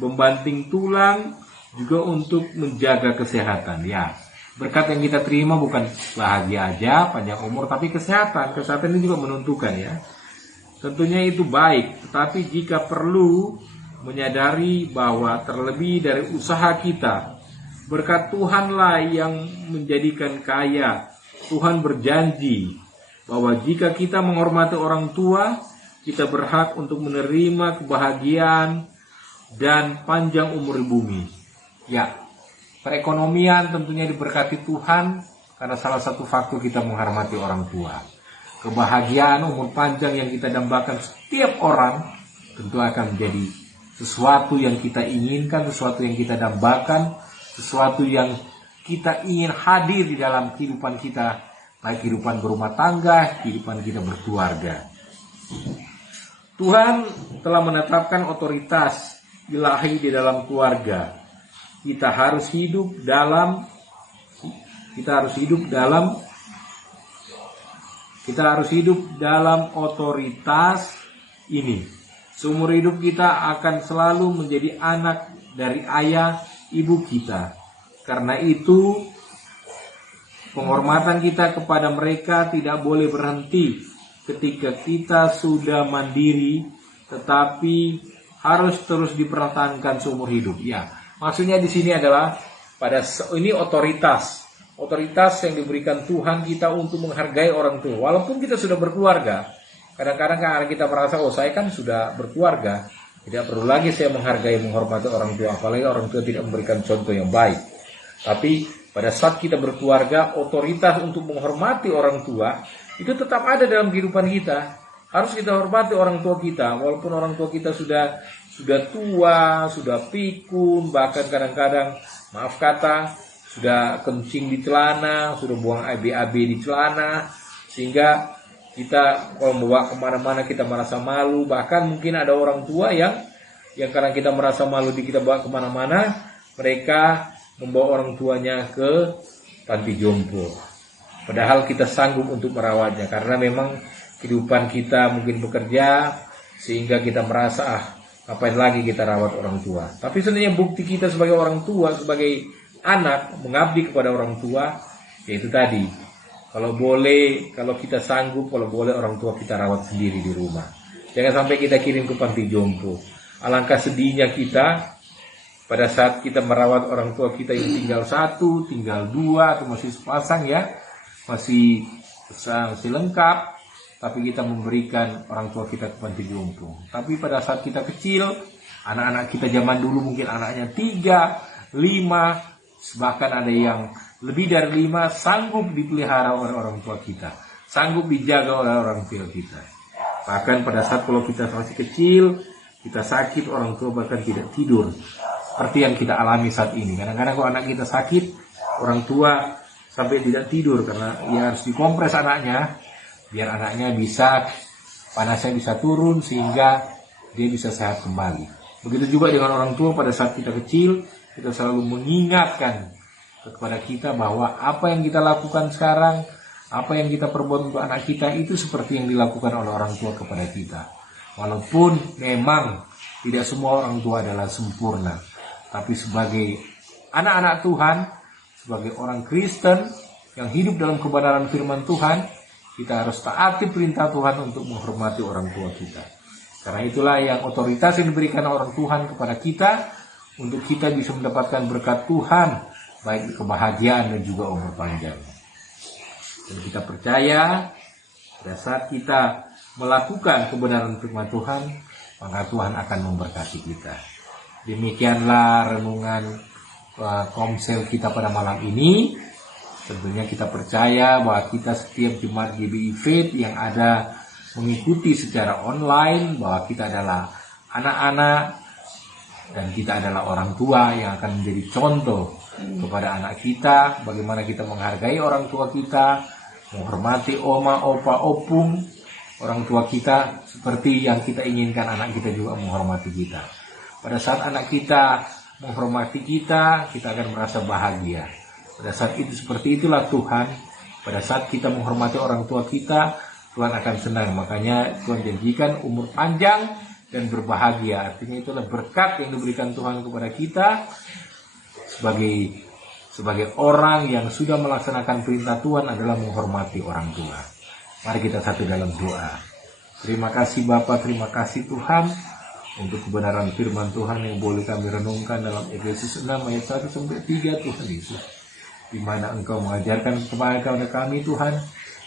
membanting tulang, juga untuk menjaga kesehatan. Ya. Berkat yang kita terima bukan bahagia aja, panjang umur, tapi kesehatan. Kesehatan ini juga menentukan ya. Tentunya itu baik, tetapi jika perlu menyadari bahwa terlebih dari usaha kita, berkat Tuhanlah yang menjadikan kaya. Tuhan berjanji bahwa jika kita menghormati orang tua, kita berhak untuk menerima kebahagiaan dan panjang umur di bumi. Ya. Perekonomian tentunya diberkati Tuhan karena salah satu faktor kita menghormati orang tua. Kebahagiaan umur panjang yang kita dambakan setiap orang tentu akan menjadi sesuatu yang kita inginkan, sesuatu yang kita dambakan, sesuatu yang kita ingin hadir di dalam kehidupan kita, baik kehidupan berumah tangga, kehidupan kita berkeluarga. Tuhan telah menetapkan otoritas lahir di dalam keluarga. Kita harus hidup dalam otoritas ini. Seumur hidup kita akan selalu menjadi anak dari ayah ibu kita. Karena itu penghormatan kita kepada mereka tidak boleh berhenti ketika kita sudah mandiri, tetapi harus terus dipertahankan seumur hidup. Ya, maksudnya di sini adalah ini otoritas yang diberikan Tuhan kita untuk menghargai orang tua. Walaupun kita sudah berkeluarga, kadang-kadang kita merasa, saya kan sudah berkeluarga, tidak perlu lagi saya menghargai, menghormati orang tua, apalagi orang tua tidak memberikan contoh yang baik. Tapi pada saat kita berkeluarga, otoritas untuk menghormati orang tua itu tetap ada dalam kehidupan kita. Harus kita hormati orang tua kita, walaupun orang tua kita sudah tua, sudah pikun, bahkan kadang-kadang maaf kata sudah kencing di celana, sudah buang AB di celana, sehingga kita kalau membawa kemana-mana kita merasa malu. Bahkan mungkin ada orang tua yang karena kita merasa malu kita bawa kemana-mana, mereka membawa orang tuanya ke panti jompo. Padahal kita sanggup untuk merawatnya, karena memang kehidupan kita mungkin bekerja sehingga kita merasa ngapain lagi kita rawat orang tua. Tapi sebenarnya bukti kita sebagai orang tua, sebagai anak mengabdi kepada orang tua, yaitu tadi, kalau kita sanggup, kalau boleh orang tua kita rawat sendiri di rumah. Jangan sampai kita kirim ke panti jompo. Alangkah sedihnya kita pada saat kita merawat orang tua kita yang tinggal 1, tinggal 2, atau masih sepasang ya, masih lengkap, tapi kita memberikan orang tua kita ke panti jompo. Tapi pada saat kita kecil, anak-anak kita zaman dulu mungkin anaknya 3, 5, bahkan ada yang lebih dari 5, sanggup dipelihara oleh orang tua kita, sanggup dijaga oleh orang tua kita. Bahkan pada saat kalau kita masih kecil, kita sakit, orang tua bahkan tidak tidur. Seperti yang kita alami saat ini. Kadang-kadang kalau anak kita sakit, orang tua sampai tidak tidur karena harus dikompres anaknya, biar anaknya panasnya bisa turun sehingga dia bisa sehat kembali. Begitu juga dengan orang tua pada saat kita kecil, kita selalu mengingatkan kepada kita bahwa apa yang kita lakukan sekarang, apa yang kita perbuat untuk anak kita itu seperti yang dilakukan oleh orang tua kepada kita. Walaupun memang tidak semua orang tua adalah sempurna, tapi sebagai anak-anak Tuhan, sebagai orang Kristen yang hidup dalam kebenaran firman Tuhan, kita harus taati perintah Tuhan untuk menghormati orang tua kita. Karena itulah yang otoritas yang diberikan orang Tuhan kepada kita, untuk kita bisa mendapatkan berkat Tuhan, baik kebahagiaan dan juga umur panjang. Dan kita percaya, pada saat kita melakukan kebenaran firman Tuhan, maka Tuhan akan memberkati kita. Demikianlah renungan komsel kita pada malam ini. Tentunya kita percaya bahwa kita setiap jemaat GBI Faith yang ada mengikuti secara online, bahwa kita adalah anak-anak dan kita adalah orang tua yang akan menjadi contoh kepada anak kita, bagaimana kita menghargai orang tua kita, menghormati oma, opa, opung, orang tua kita, seperti yang kita inginkan anak kita juga menghormati kita. Pada saat anak kita menghormati kita, kita akan merasa bahagia. Pada saat itu seperti itulah Tuhan. Pada saat kita menghormati orang tua kita, Tuhan akan senang. Makanya Tuhan janjikan umur panjang dan berbahagia. Artinya itulah berkat yang diberikan Tuhan kepada kita sebagai orang yang sudah melaksanakan perintah Tuhan adalah menghormati orang tua. Mari kita satu dalam doa. Terima kasih Bapa, terima kasih Tuhan untuk kebenaran firman Tuhan yang boleh kami renungkan dalam Efesus 6 ayat 1-3 Tuhan Yesus. Di mana Engkau mengajarkan kepada kami Tuhan,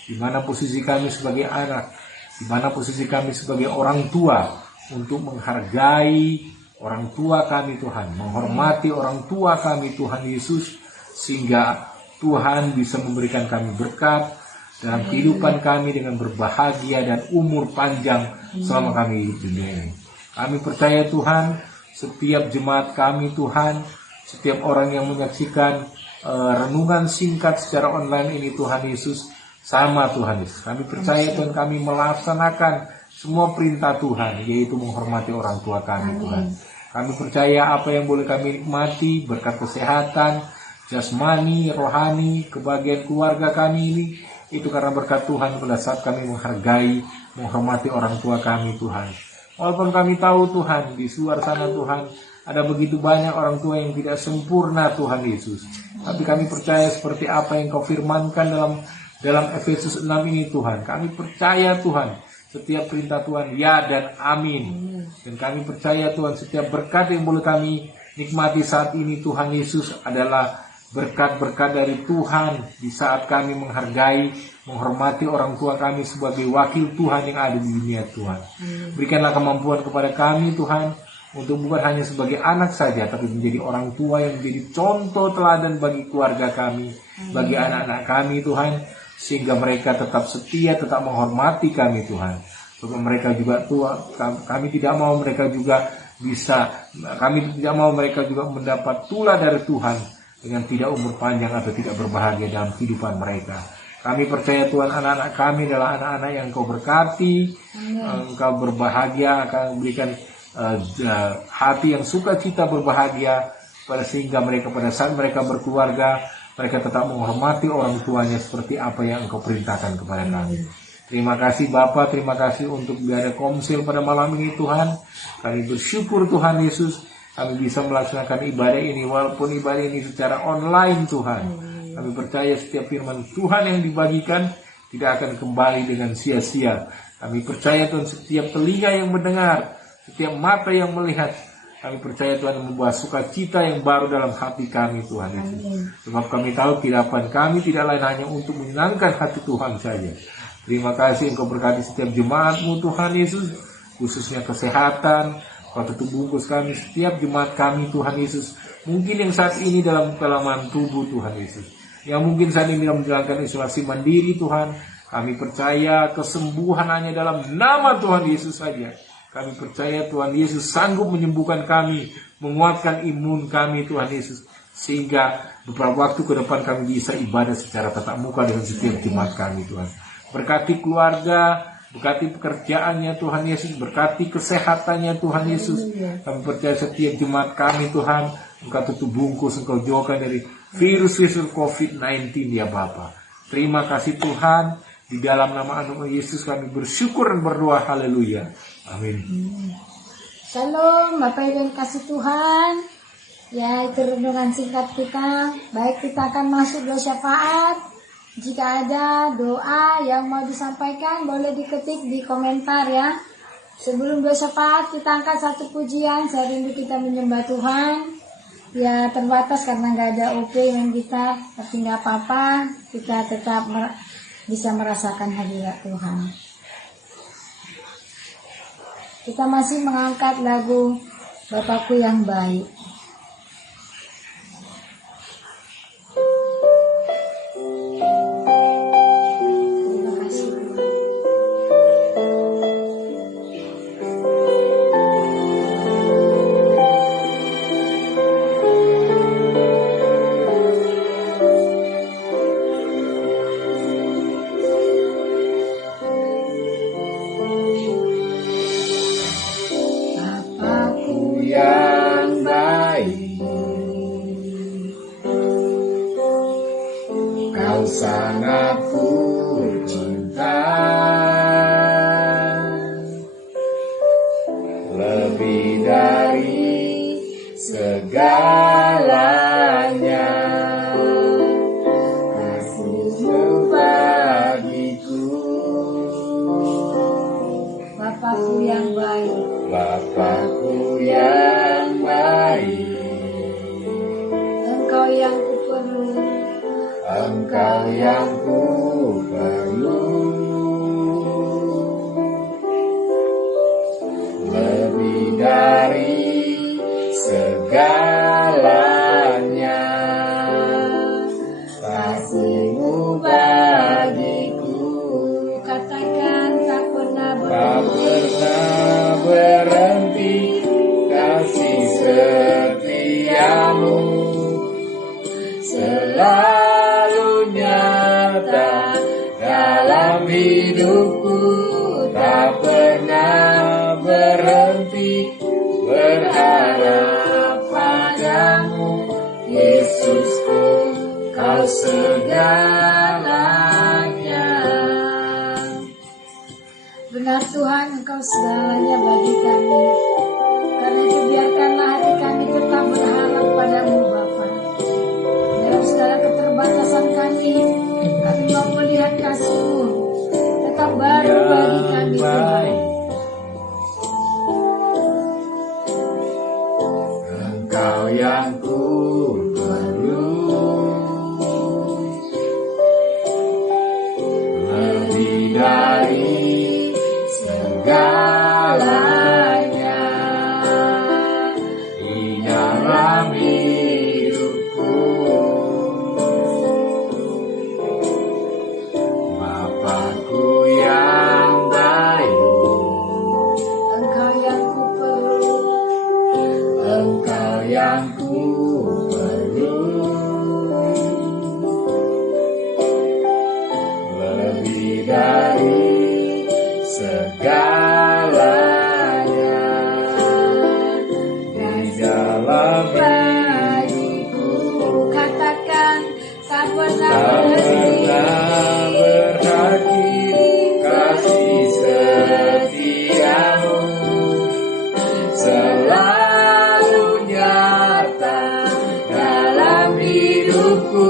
di mana posisi kami sebagai anak, di mana posisi kami sebagai orang tua untuk menghargai orang tua kami Tuhan, menghormati orang tua kami Tuhan Yesus, sehingga Tuhan bisa memberikan kami berkat dalam kehidupan kami dengan berbahagia dan umur panjang selama kami hidup di dunia ini. Kami percaya Tuhan, setiap jemaat kami Tuhan, setiap orang yang menyaksikan renungan singkat secara online ini Tuhan Yesus, sama Tuhan Yesus. Kami percaya Tuhan, kami melaksanakan semua perintah Tuhan, yaitu menghormati orang tua kami Tuhan. Kami percaya apa yang boleh kami nikmati, berkat kesehatan, jasmani, rohani, kebahagiaan keluarga kami ini, itu karena berkat Tuhan pada saat kami menghargai, menghormati orang tua kami Tuhan. Walaupun kami tahu Tuhan, di luar sana Tuhan, ada begitu banyak orang tua yang tidak sempurna Tuhan Yesus. Tapi kami percaya seperti apa yang Kau firmankan dalam Efesus 6 ini Tuhan. Kami percaya Tuhan, setiap perintah Tuhan ya dan amin. Dan kami percaya Tuhan, setiap berkat yang boleh kami nikmati saat ini Tuhan Yesus adalah berkat-berkat dari Tuhan di saat kami menghargai, menghormati orang tua kami sebagai wakil Tuhan yang ada di dunia Tuhan. Berikanlah kemampuan kepada kami Tuhan, untuk bukan hanya sebagai anak saja, tapi menjadi orang tua yang menjadi contoh teladan bagi keluarga kami, bagi anak-anak kami Tuhan, sehingga mereka tetap setia, tetap menghormati kami Tuhan. Supaya mereka juga kami tidak mau mereka juga mendapat tulah dari Tuhan dengan tidak umur panjang atau tidak berbahagia dalam kehidupan mereka. Kami percaya Tuhan, anak-anak kami adalah anak-anak yang Kau berkati, Engkau berbahagia, akan berikan hati yang sukacita berbahagia, sehingga mereka pada saat mereka berkeluarga, mereka tetap menghormati orang tuanya seperti apa yang Engkau perintahkan kepada kami. Terima kasih Bapa, terima kasih untuk biara komsel pada malam ini Tuhan. Kami bersyukur Tuhan Yesus, kami bisa melaksanakan ibadah ini, walaupun ibadah ini secara online Tuhan. Kami percaya setiap firman Tuhan yang dibagikan tidak akan kembali dengan sia-sia. Kami percaya Tuhan, setiap telinga yang mendengar, setiap mata yang melihat, kami percaya Tuhan membawa sukacita yang baru dalam hati kami Tuhan Yesus. Sebab kami tahu kehidupan kami tidak lain hanya untuk menyenangkan hati Tuhan saja. Terima kasih Engkau berkati setiap jemaat-Mu Tuhan Yesus, khususnya kesehatan. Kau tutup bungkus kami, setiap jemaat kami Tuhan Yesus. Mungkin yang saat ini dalam kelemahan tubuh Tuhan Yesus, yang mungkin saat ini dalam menjalankan isolasi mandiri Tuhan, kami percaya kesembuhan hanya dalam nama Tuhan Yesus saja. Kami percaya Tuhan Yesus sanggup menyembuhkan kami, menguatkan imun kami Tuhan Yesus, sehingga beberapa waktu ke depan kami bisa ibadah secara tatap muka dengan setiap jemaat kami Tuhan. Berkati keluarga, berkati pekerjaannya Tuhan Yesus, berkati kesehatannya Tuhan Yesus. Kami percaya setiap jemaat kami Tuhan, Engkau tutup bungkus, Engkau jauhkan dari virus COVID-19 ya Bapa. Terima kasih Tuhan, di dalam nama anak Yesus kami bersyukur dan berdoa, haleluya, amin. Shalom Bapak Ibu yang kasih Tuhan. Ya, itu renungan singkat kita. Baik, kita akan masuk doa syafaat. Jika ada doa yang mau disampaikan, boleh diketik di komentar ya. Sebelum doa syafaat, kita angkat satu pujian. Saya rindu kita menyembah Tuhan. Ya, terbatas karena nggak ada OP yang kita, tapi nggak apa-apa. Kita tetap bisa merasakan hadirat Tuhan. Kita masih mengangkat lagu Bapakku yang Baik. Sangat ku cinta, lebih dari segalanya, kasih-Mu bagiku. Bapakku yang baik, Bapakku yang baik, Engkau yang kuperlu, Engkau yang ku perlu, lebih dari segalanya, kasih-Mu bagiku. katakan tak pernah Tak berhenti. pernah berhenti kasih setiamu, selalu nyata dalam hidupku, tak pernah berhenti berharap segalanya. Benar Tuhan, Engkau segalanya bagi kami. Karena itu biarkanlah hati kami tetap berharap padamu Bapa. Dalam segala keterbatasan kami mau melihat kasih-Mu tetap baru bagi kami Tuhan. Engkau yang ku perlu, lebih dari segalanya di dalam hidupku. Bapakku yang baik, Engkau yang ku perlu, Engkau yang ku perlu, lebih dari segalanya di dalam bagiku. Katakan tak pernah tak berhenti. pernah berhenti kasih setiamu, selalu nyata dalam hidupku,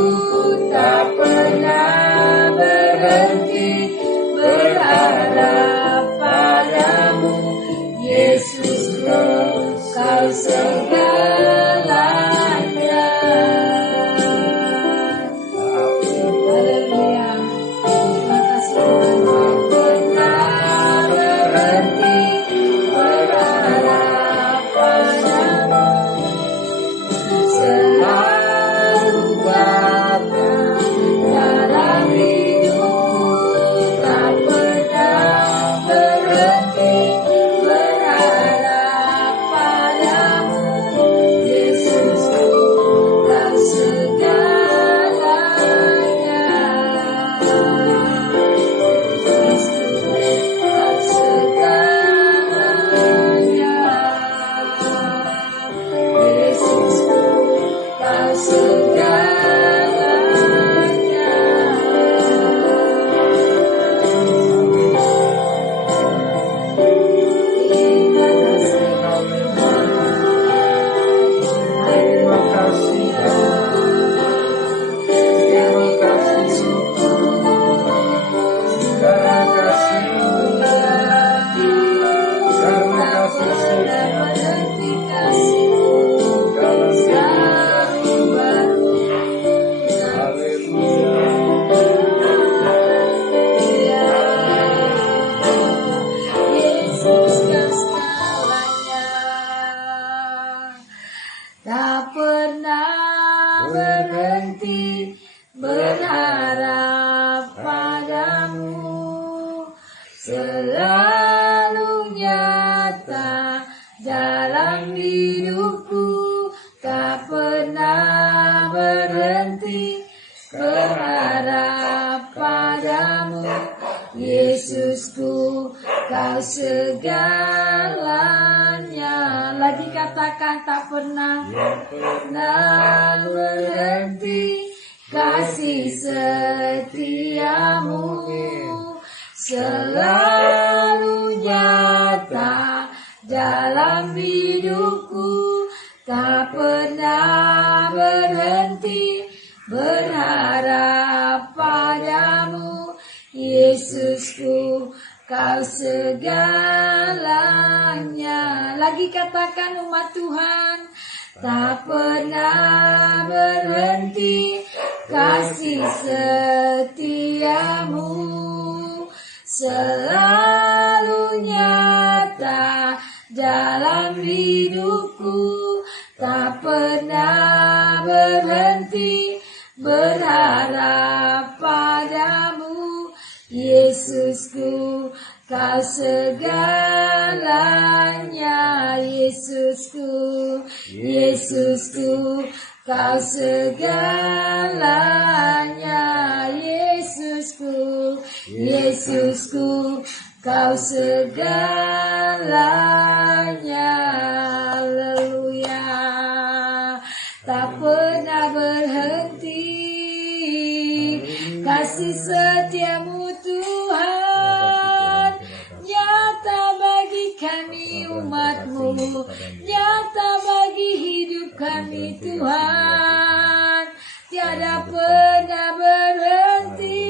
tak pernah berhenti berharap padamu, Yesus Kau segalanya. Haleluya. Terima kasih Tuhan. tak pernah berhenti berharap padamu, selalu datang dalam hidupku, tak pernah berhenti berharap padamu, Yesus Kau segalanya. Yesus Kau segalanya. Yesus Kau segalanya. Terima kasih Terima kasih, karena kasih-Mu, karena kasih berhenti kasih-Mu dalam selalu baru. Haleluya. Yesus Kau segalanya. Tak pernah berhenti berharap padamu, selalu nyata dalam hidupku, tak pernah berhenti berharap padamu, Yesusku Kau segalanya. Lagi katakan tak pernah berhenti kasih setiamu, selalu nyata dalam hidupku, tak pernah berhenti berharap padamu, Yesusku Kau segalanya. Lagi katakan umat Tuhan, tak pernah berhenti kasih setiamu, selalu nyata dalam hidupku, tak pernah berhenti berharap padamu, Yesusku Kau segalanya. Yesusku, Yesusku Kau segalanya. Yesusku, Yesusku Kau segalanya. Haleluya. Tak pernah berhenti kasih setiamu Tuhan nyata bagi kami umat-Mu, nyata bagi hidup kami Tuhan, tiada pernah berhenti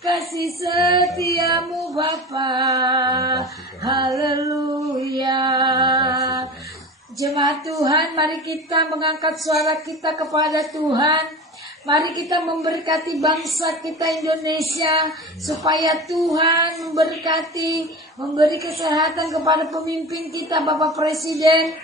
kasih setiamu Bapa. Haleluya. Jemaat Tuhan, mari kita mengangkat suara kita kepada Tuhan. Mari kita memberkati bangsa kita Indonesia, supaya Tuhan memberkati, memberi kesehatan kepada pemimpin kita, Bapak Presiden,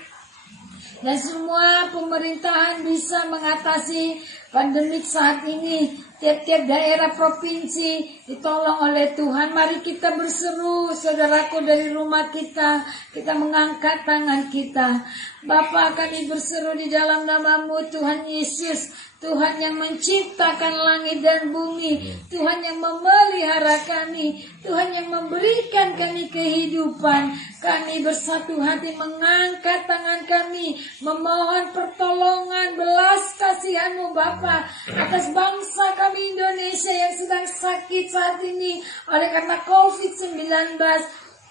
dan semua pemerintahan bisa mengatasi pandemik saat ini. Tiap-tiap daerah provinsi ditolong oleh Tuhan. Mari kita berseru, saudaraku, dari rumah kita. Kita mengangkat tangan kita. Bapa, kami berseru di dalam nama-Mu Tuhan Yesus, Tuhan yang menciptakan langit dan bumi, Tuhan yang memelihara kami, Tuhan yang memberikan kami kehidupan. Kami bersatu hati mengangkat tangan kami, memohon pertolongan belas kasihan-Mu Bapa atas bangsa kami Indonesia yang sedang sakit saat ini oleh karena COVID-19.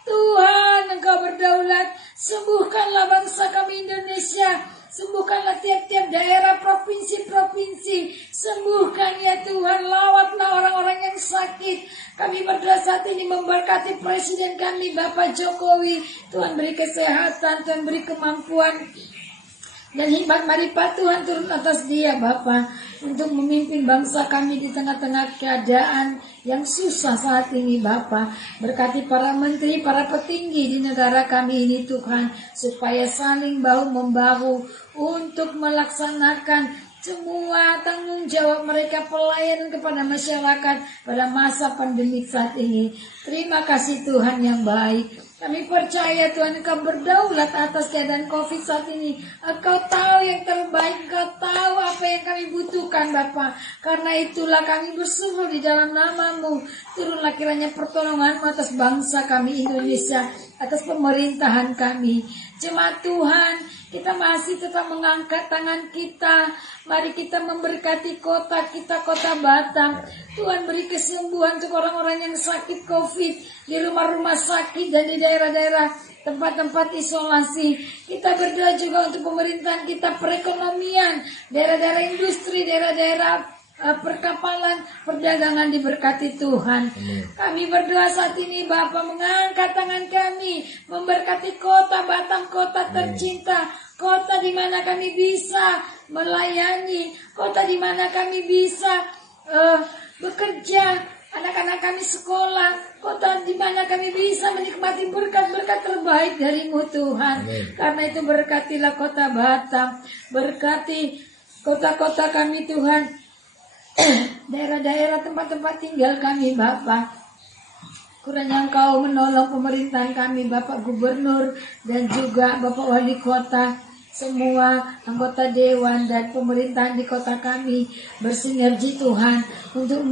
Tuhan, Engkau berdaulat, sembuhkanlah bangsa kami Indonesia, sembuhkanlah tiap-tiap daerah, provinsi-provinsi, sembuhkan ya Tuhan, lawatlah orang-orang yang sakit. Kami berdoa saat ini memberkati Presiden kami Bapak Jokowi, Tuhan beri kesehatan, Tuhan beri kemampuan dan hikmat marifat Tuhan turun atas dia Bapa, untuk memimpin bangsa kami di tengah-tengah keadaan yang susah saat ini Bapa. Berkati para menteri, para petinggi di negara kami ini Tuhan, supaya saling bahu-membahu untuk melaksanakan semua tanggung jawab mereka, pelayanan kepada masyarakat pada masa pandemik saat ini. Terima kasih Tuhan yang baik. Kami percaya Tuhan Engkau berdaulat atas keadaan COVID saat ini. Engkau tahu yang terbaik, Engkau tahu apa yang kami butuhkan Bapa. Karena itulah kami berseru di dalam nama-Mu. Turunlah kiranya pertolongan-Mu atas bangsa kami Indonesia, atas pemerintahan kami. Jemaat Tuhan, kita masih tetap mengangkat tangan kita. Mari kita memberkati kota kita, kota Batam. Tuhan beri kesembuhan untuk orang-orang yang sakit COVID di rumah-rumah sakit dan di daerah-daerah tempat-tempat isolasi. Kita berdoa juga untuk pemerintahan kita, perekonomian, daerah-daerah industri, daerah-daerah perkapalan, perdagangan diberkati Tuhan. Kami berdoa saat ini Bapa, mengangkat tangan kami, memberkati kota Batam, kota tercinta, kota di mana kami bisa melayani, kota di mana kami bisa bekerja, anak-anak kami sekolah, kota di mana kami bisa menikmati berkat-berkat terbaik dari-Mu Tuhan. Karena itu berkatilah kota Batam, berkati kota-kota kami Tuhan, daerah-daerah tempat-tempat tinggal kami Bapak. Kurangnya Engkau menolong pemerintahan kami, Bapak Gubernur dan juga Bapak Wali Kota, semua anggota dewan dan pemerintahan di kota kami bersinergi Tuhan untuk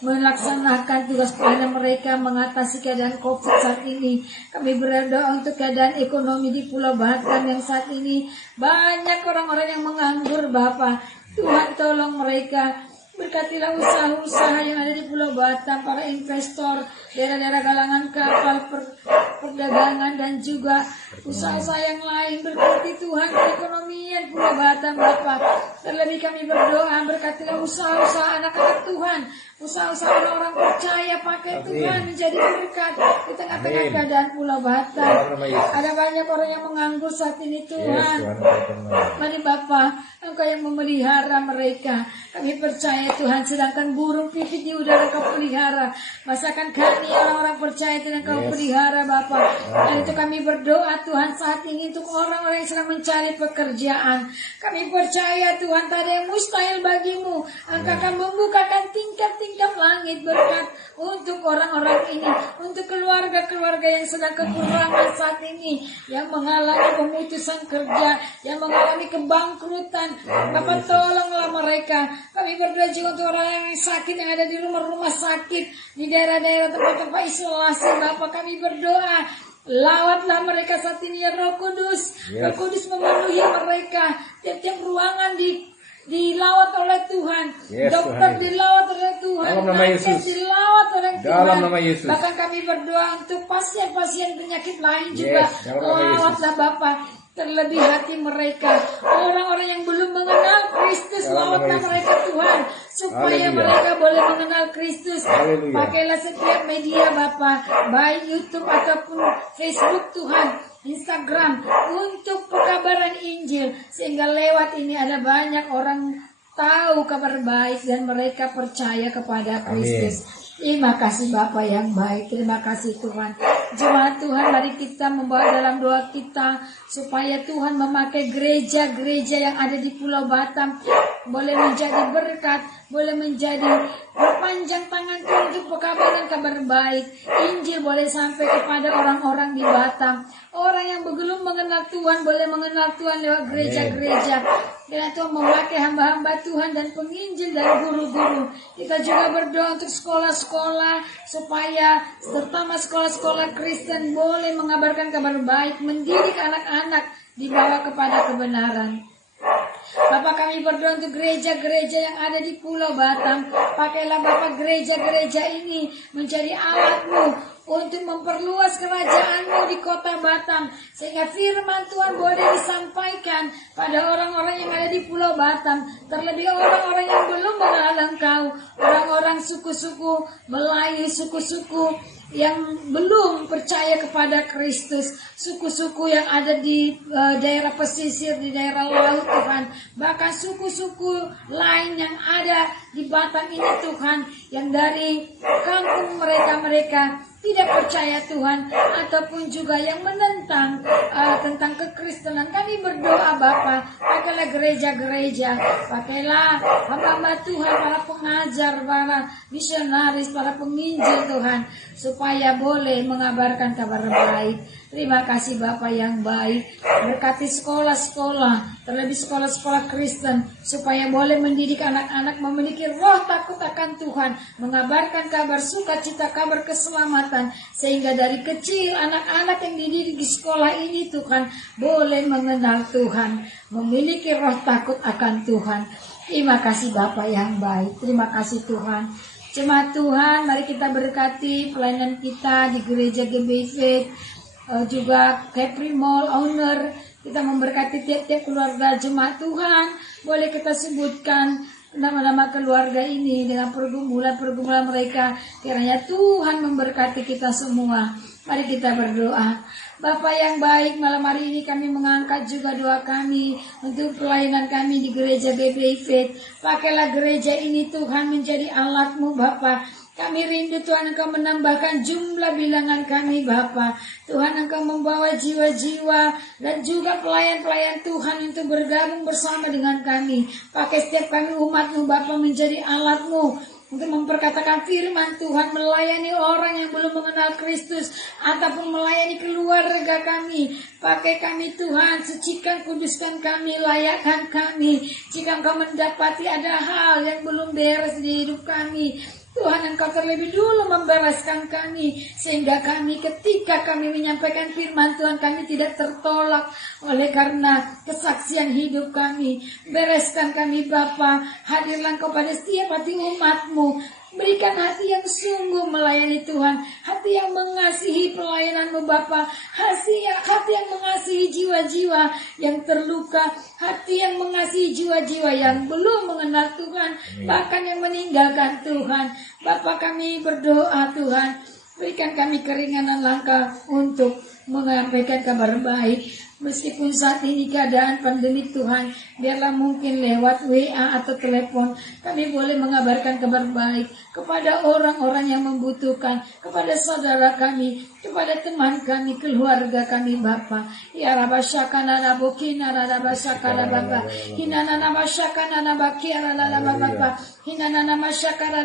melaksanakan tugas pelayanan mereka mengatasi keadaan COVID saat ini. Kami berdoa untuk keadaan ekonomi di Pulau Batam yang saat ini banyak orang-orang yang menganggur Bapak. Tuhan tolong mereka. Berkatilah usaha-usaha yang ada di Pulau Batam, para investor, daerah-daerah galangan kapal, perdagangan dan juga usaha-usaha yang lain. Berkati Tuhan perekonomian Pulau Batam Bapak. Terlebih kami berdoa, berkatilah usaha-usaha anak-anak Tuhan, usaha-usaha orang-orang percaya pakai Tuhan menjadi berkat di tengah-tengah keadaan Pulau Batam. Ada banyak orang yang menganggur saat ini Tuhan. Mari Bapak, Engkau yang memelihara mereka. Kami percaya Tuhan, sedangkan burung pipit di udara Kau pelihara, masakan kami orang-orang percaya Tuhan Kau pelihara Bapa. Dan itu kami berdoa Tuhan saat ini untuk orang-orang yang sedang mencari pekerjaan. Kami percaya Tuhan, tak ada yang mustahil bagi-Mu. Engkau akan membukakan tingkat-tingkat langit berkat untuk orang-orang ini, untuk keluarga-keluarga yang sedang kekurangan saat ini, yang mengalami pemutusan kerja, yang mengalami kebangkrutan. Bapak tolonglah mereka. Kami berdoa juga untuk orang yang sakit yang ada di rumah-rumah sakit, di daerah-daerah tempat-tempat isolasi. Bapak, kami berdoa, lawatlah mereka saat ini ya Roh Kudus. Roh Kudus memenuhi mereka. Tiap-tiap ruangan di dilawat oleh Tuhan, Yes, dokter Tuhan. dilawat oleh Tuhan, Dalam nama nakes Yesus. dilawat oleh Dalam Tuhan. nama Yesus. Bahkan kami berdoa untuk pasien-pasien penyakit lain Yes, juga, dalam nama Yesus. lawatlah Bapa. Terlebih hati mereka, orang-orang yang belum mengenal Kristus, Dalam nama lawatlah Yesus. mereka Tuhan, supaya Haleluya. mereka boleh mengenal Kristus. Haleluya. Pakailah setiap media Bapa, baik YouTube ataupun Facebook Tuhan, Instagram, untuk pekabaran Injil, sehingga lewat ini ada banyak orang tahu kabar baik dan mereka percaya kepada Kristus. Terima kasih Bapa yang baik, terima kasih Tuhan. Jemaat Tuhan, mari kita membawa dalam doa kita supaya Tuhan memakai gereja-gereja yang ada di Pulau Batam boleh menjadi berkat, boleh menjadi perpanjang tangan Tuhan untuk pekabaran kabar baik. Injil boleh sampai kepada orang-orang di Batam. Orang yang belum mengenal Tuhan boleh mengenal Tuhan lewat gereja-gereja. Dan Tuhan memakai hamba-hamba Tuhan dan penginjil dan guru-guru. Kita juga berdoa untuk sekolah-sekolah supaya terutama sekolah-sekolah Kristen boleh mengabarkan kabar baik, mendidik anak-anak dibawa kepada kebenaran. Bapak, kami berdoa untuk gereja-gereja yang ada di Pulau Batam. Pakailah Bapak gereja-gereja ini menjadi alat-Mu untuk memperluas kerajaan-Mu di kota Batam, sehingga firman Tuhan boleh disampaikan pada orang-orang yang ada di Pulau Batam, terlebih orang-orang yang belum mengenal Engkau, orang-orang suku-suku Melayu, suku-suku yang belum percaya kepada Kristus, suku-suku yang ada di daerah pesisir, di daerah laut Tuhan, bahkan suku-suku lain yang ada di Batam ini Tuhan, yang dari kampung mereka tidak percaya Tuhan, ataupun juga yang menentang tentang kekristenan. Kami berdoa Bapa, pakailah gereja-gereja, pakailah hamba-hamba Tuhan, para pengajar, para misionaris, para penginjil Tuhan, supaya boleh mengabarkan kabar baik. Terima kasih Bapa yang baik. Berkati sekolah-sekolah, terlebih sekolah-sekolah Kristen, supaya boleh mendidik anak-anak memiliki roh takut akan Tuhan, mengabarkan kabar sukacita, kabar keselamatan, sehingga dari kecil anak-anak yang dididik di sekolah ini Tuhan boleh mengenal Tuhan, memiliki roh takut akan Tuhan. Terima kasih Bapa yang baik. Terima kasih Tuhan. Jemaat Tuhan, mari kita berkati pelayanan kita di gereja GBI Faith, juga Capri Mall owner. Kita memberkati tiap-tiap keluarga jemaat Tuhan. Boleh kita sebutkan nama-nama keluarga ini dengan pergumulan-pergumulan mereka. Kiranya Tuhan memberkati kita semua. Mari kita berdoa. Bapa yang baik, malam hari ini kami mengangkat juga doa kami untuk pelayanan kami di gereja GBI Faith. Pakailah gereja ini Tuhan menjadi alat-Mu Bapa. Kami rindu Tuhan Engkau menambahkan jumlah bilangan kami Bapa. Tuhan Engkau membawa jiwa-jiwa dan juga pelayan-pelayan Tuhan untuk bergabung bersama dengan kami. Pakai setiap kami umat-Mu Bapa menjadi alat-Mu untuk memperkatakan firman Tuhan, melayani orang yang belum mengenal Kristus, ataupun melayani keluarga kami. Pakai kami Tuhan, sucikan, kuduskan kami, layakkan kami. Jika Engkau mendapati ada hal yang belum beres di hidup kami, Tuhan Engkau terlebih dulu membereskan kami, sehingga kami ketika kami menyampaikan firman Tuhan, kami tidak tertolak oleh karena kesaksian hidup kami. Bereskan kami Bapa, hadirlah Engkau pada setiap hati umat-Mu. Berikan hati yang sungguh melayani Tuhan, hati yang mengasihi pelayanan-Mu Bapa, hati yang mengasihi jiwa-jiwa yang terluka, hati yang mengasihi jiwa-jiwa yang belum mengenal Tuhan, bahkan yang meninggalkan Tuhan. Bapa, kami berdoa Tuhan, berikan kami keringanan langkah untuk menyampaikan kabar baik. Meskipun saat ini keadaan pandemi Tuhan, biarlah mungkin lewat WA atau telepon kami boleh mengabarkan kabar baik kepada orang-orang yang membutuhkan, kepada saudara kami, kepada teman kami, keluarga kami Bapa. Ya Rabbashakana Nabukina Rabbashakana Bapa, Hinana Nabashakana Nabakiara Bapa, Hinana Nabashakana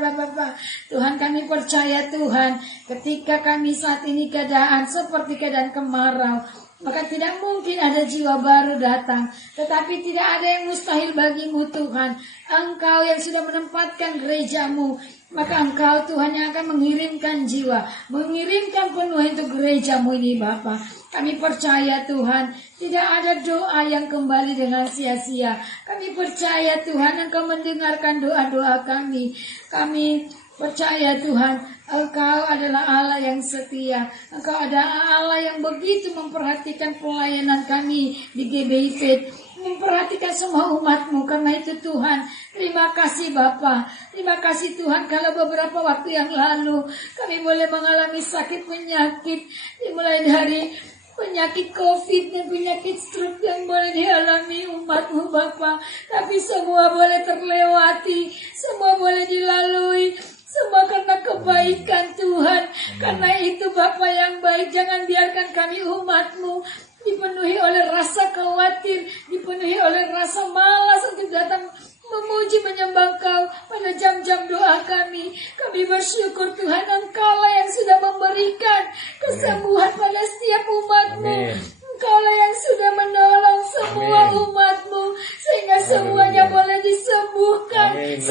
Bapa. Tuhan, kami percaya Tuhan, ketika kami saat ini keadaan seperti keadaan kemarau, maka tidak mungkin ada jiwa baru datang. Tetapi tidak ada yang mustahil bagimu Tuhan. Engkau yang sudah menempatkan gerejamu, maka Engkau Tuhan yang akan mengirimkan jiwa, mengirimkan penuh untuk gerejamu ini Bapa. Kami percaya Tuhan, tidak ada doa yang kembali dengan sia-sia. Kami percaya Tuhan Engkau mendengarkan doa-doa kami. Kami percaya Tuhan, Engkau adalah Allah yang setia. Engkau adalah Allah yang begitu memperhatikan pelayanan kami di GBI Faith, memperhatikan semua umat-Mu. Karena itu Tuhan, terima kasih Bapa. Terima kasih Tuhan, kalau beberapa waktu yang lalu kami boleh mengalami sakit penyakit, dimulai dari penyakit COVID dan penyakit stroke yang boleh dialami umat-Mu Bapa. Tapi semua boleh terlewati, semua boleh dilalui, semua karena kebaikan Tuhan. Karena itu Bapa yang baik, jangan biarkan kami umat-Mu dipenuhi oleh rasa khawatir, dipenuhi oleh rasa malas untuk datang memuji menyembah Engkau pada jam-jam doa kami. Kami bersyukur Tuhan, Engkaulah yang sudah memberikan kesembuhan pada setiap umat-Mu. Engkaulah yang sudah menolong semua umat-Mu, sehingga semuanya boleh disembuhkan, 100%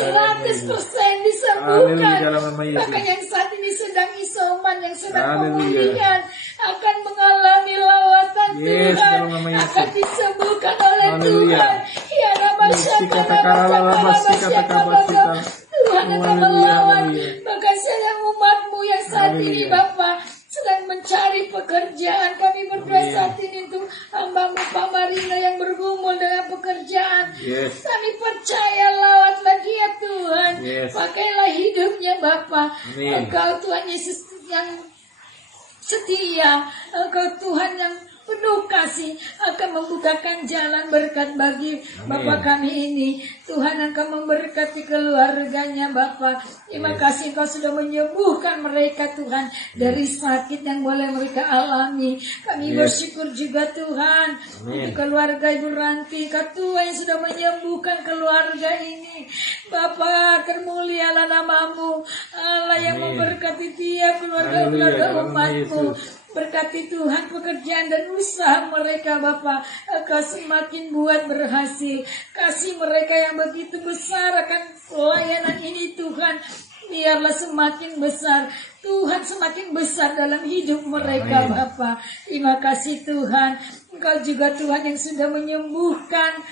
disembuhkan. Bahkan yang saat ini sedang isoman, yang sedang pemulihan, akan mengalami lawatan Tuhan, akan disembuhkan oleh Tuhan. Ya Tuhan akan melawan. Bahkan saya umat-Mu yang saat ini Bapa sedang mencari pekerjaan, kami berdoa saat ini untuk hamba-Mu Pak Marino yang bergumul dengan pekerjaan. Kami percaya lawatlah dia Tuhan. Pakailah hidupnya Bapa. Engkau Tuhan Yesus yang setia, Engkau Tuhan yang penuh kasih, akan membukakan jalan berkat bagi Bapa kami ini. Tuhan Engkau memberkati keluarganya Bapa. Terima kasih Engkau sudah menyembuhkan mereka Tuhan dari sakit yang boleh mereka alami. Kami bersyukur juga Tuhan untuk keluarga Ibu Ranti, Ketua yang sudah menyembuhkan keluarga ini. Bapa, termulialah nama-Mu, Allah yang memberkati tiap keluarga umat-Mu. Berkati Tuhan pekerjaan dan usaha mereka Bapa. Engkau semakin buat berhasil. Kasih mereka yang begitu besar akan pelayanan ini Tuhan, biarlah semakin besar. Tuhan semakin besar dalam hidup mereka Bapa. Terima kasih Tuhan. Engkau juga Tuhan yang sudah menyembuhkan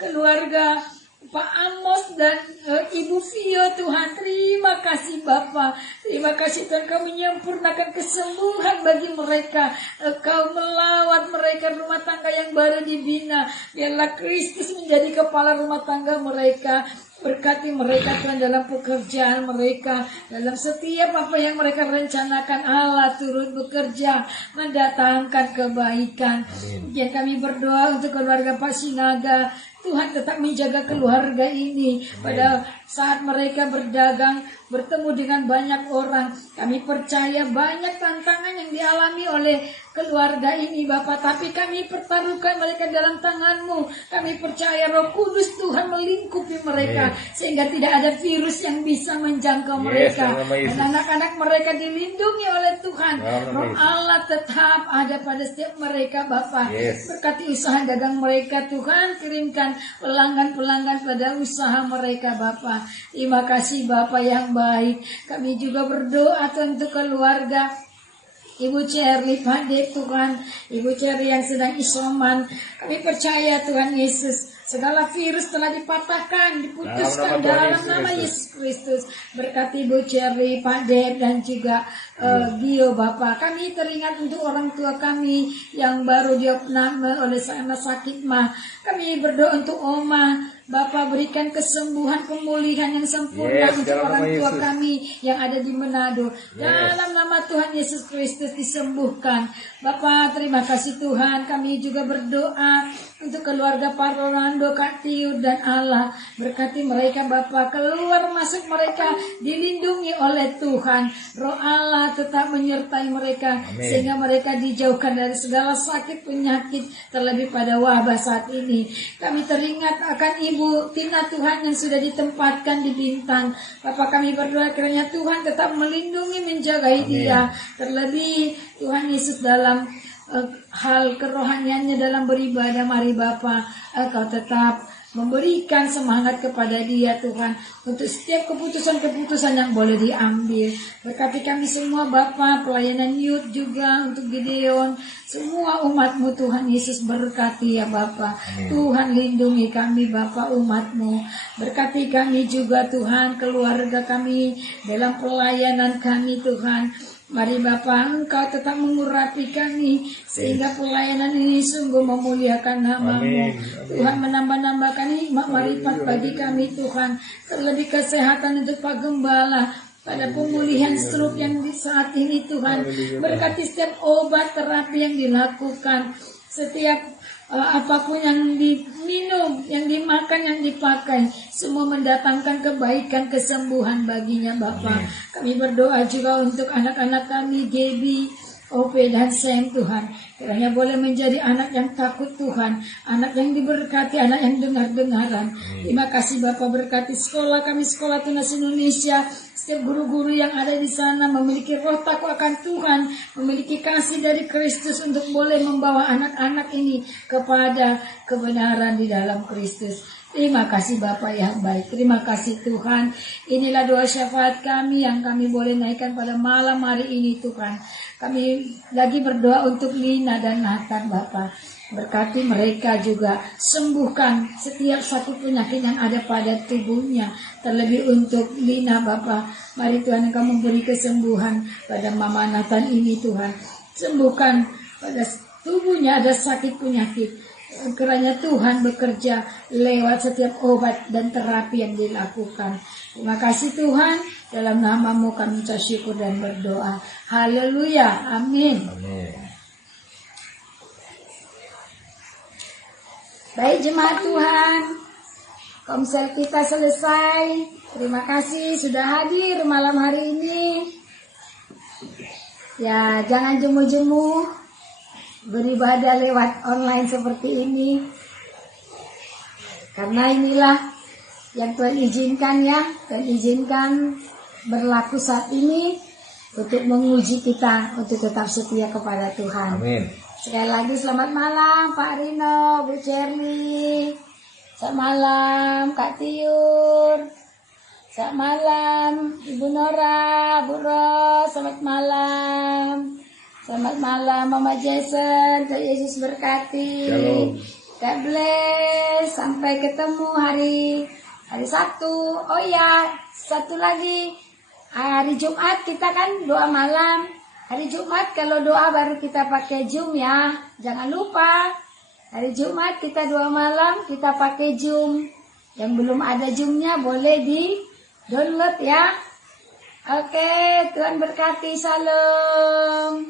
keluarga Pak Amos dan Ibu Vio Tuhan. Terima kasih Bapa. Terima kasih Tuhan, Kau menyempurnakan kesembuhan bagi mereka. Kau melawat mereka, rumah tangga yang baru dibina. Biarlah Kristus menjadi kepala rumah tangga mereka. Berkati mereka Tuhan dalam pekerjaan mereka, dalam setiap apa yang mereka rencanakan. Allah turut bekerja mendatangkan kebaikan. Dan kami berdoa untuk keluarga Pak Sinaga. Tuhan tetap menjaga keluarga ini pada saat mereka berdagang, bertemu dengan banyak orang. Kami percaya banyak tantangan yang dialami oleh keluarga ini Bapak, tapi kami pertaruhkan mereka dalam tangan-Mu. Kami percaya Roh Kudus Tuhan melingkupi mereka, sehingga tidak ada virus yang bisa menjangkau mereka. Dan anak-anak mereka dilindungi oleh Tuhan. Roh Allah tetap ada pada setiap mereka Bapak. Berkati usaha dagang mereka Tuhan, kirimkan pelanggan-pelanggan pada usaha mereka Bapak. Terima kasih Bapak yang baik. Kami juga berdoa untuk keluarga Ibu Cherry Pade Tuhan, Ibu Cherry yang sedang isoman. Kami percaya Tuhan Yesus, segala virus telah dipatahkan, diputuskan dalam nama Yesus Kristus. Berkati Ibu Cherry, Pak Deb dan juga Gio Bapak. Kami teringat untuk orang tua kami yang baru diopname oleh sakit mah. Kami berdoa untuk Oma. Bapak berikan kesembuhan, pemulihan yang sempurna untuk orang tua kami yang ada di Manado. Dalam nama Tuhan Yesus Kristus disembuhkan. Bapak terima kasih Tuhan. Kami juga berdoa untuk keluarga Pak Rolando, Kak Tiu dan Allah. Berkati mereka Bapak, keluar masuk mereka dilindungi oleh Tuhan. Roh Allah tetap menyertai mereka. Sehingga mereka dijauhkan dari segala sakit penyakit, terlebih pada wabah saat ini. Kami teringat akan Ibu Tina Tuhan yang sudah ditempatkan di Bintan. Bapak kami berdoa kiranya Tuhan tetap melindungi, menjagai dia. Terlebih Tuhan Yesus dalam hal kerohaniannya dalam beribadah. Mari Bapa, Engkau tetap memberikan semangat kepada dia Tuhan untuk setiap keputusan-keputusan yang boleh diambil. Berkati kami semua Bapa, pelayanan youth juga untuk Gideon, semua umat-Mu Tuhan Yesus, berkati ya Bapa. Tuhan lindungi kami Bapa, umat-Mu. Berkati kami juga Tuhan, keluarga kami dalam pelayanan kami Tuhan. Mari Bapa, Engkau tetap mengurapi kami sehingga pelayanan ini sungguh memuliakan nama-Mu. Tuhan, menambah-nambahkan hikmat marifat bagi kami Tuhan. Terlebih kesehatan untuk Pak Gembala pada pemulihan stroke yang di saat ini Tuhan. Berkati setiap obat terapi yang dilakukan, setiap apapun yang diminum, yang dimakan, yang dipakai, semua mendatangkan kebaikan, kesembuhan baginya Bapa. Kami berdoa juga untuk anak-anak kami, Gaby, Ope dan Sam Tuhan. Kiranya boleh menjadi anak yang takut Tuhan, anak yang diberkati, anak yang dengar-dengaran. Terima kasih Bapak, berkati sekolah kami, Sekolah Tunas Indonesia. Setiap guru-guru yang ada di sana memiliki roh takut akan Tuhan, memiliki kasih dari Kristus untuk boleh membawa anak-anak ini kepada kebenaran di dalam Kristus. Terima kasih Bapak yang baik. Terima kasih Tuhan. Inilah doa syafaat kami yang kami boleh naikkan pada malam hari ini Tuhan. Kami lagi berdoa untuk Lina dan Nathan Bapak. Berkati mereka juga, sembuhkan setiap sakit penyakit yang ada pada tubuhnya. Terlebih untuk Lina Bapak, mari Tuhan Engkau memberi kesembuhan pada Mama Nathan ini Tuhan. Sembuhkan pada tubuhnya ada sakit penyakit. Kiranya Tuhan bekerja lewat setiap obat dan terapi yang dilakukan. Terima kasih Tuhan, dalam nama-Mu kami ucap syukur dan berdoa. Haleluya, amin. Baik jemaat Tuhan, komsel kita selesai. Terima kasih sudah hadir malam hari ini. Ya, jangan jemu-jemu beribadah lewat online seperti ini. Karena inilah yang Tuhan izinkan ya. Tuhan izinkan berlaku saat ini untuk menguji kita untuk tetap setia kepada Tuhan. Amin. Sekali lagi selamat malam Pak Rino, Bu Cherly. Selamat malam Kak Tiur. Selamat malam Ibu Nora, Bu Ros. Selamat malam. Selamat malam Mama Jason. Tuhan Yesus berkati. Shalom. God bless. Sampai ketemu hari Sabtu. Oh ya, satu lagi. Hari Jumat kita kan doa malam. Hari Jumat kalau doa baru kita pakai Zoom ya. Jangan lupa. Hari Jumat kita doa malam, kita pakai Zoom. Yang belum ada Zoom-nya boleh di-download ya. Oke, Tuhan berkati. Salam.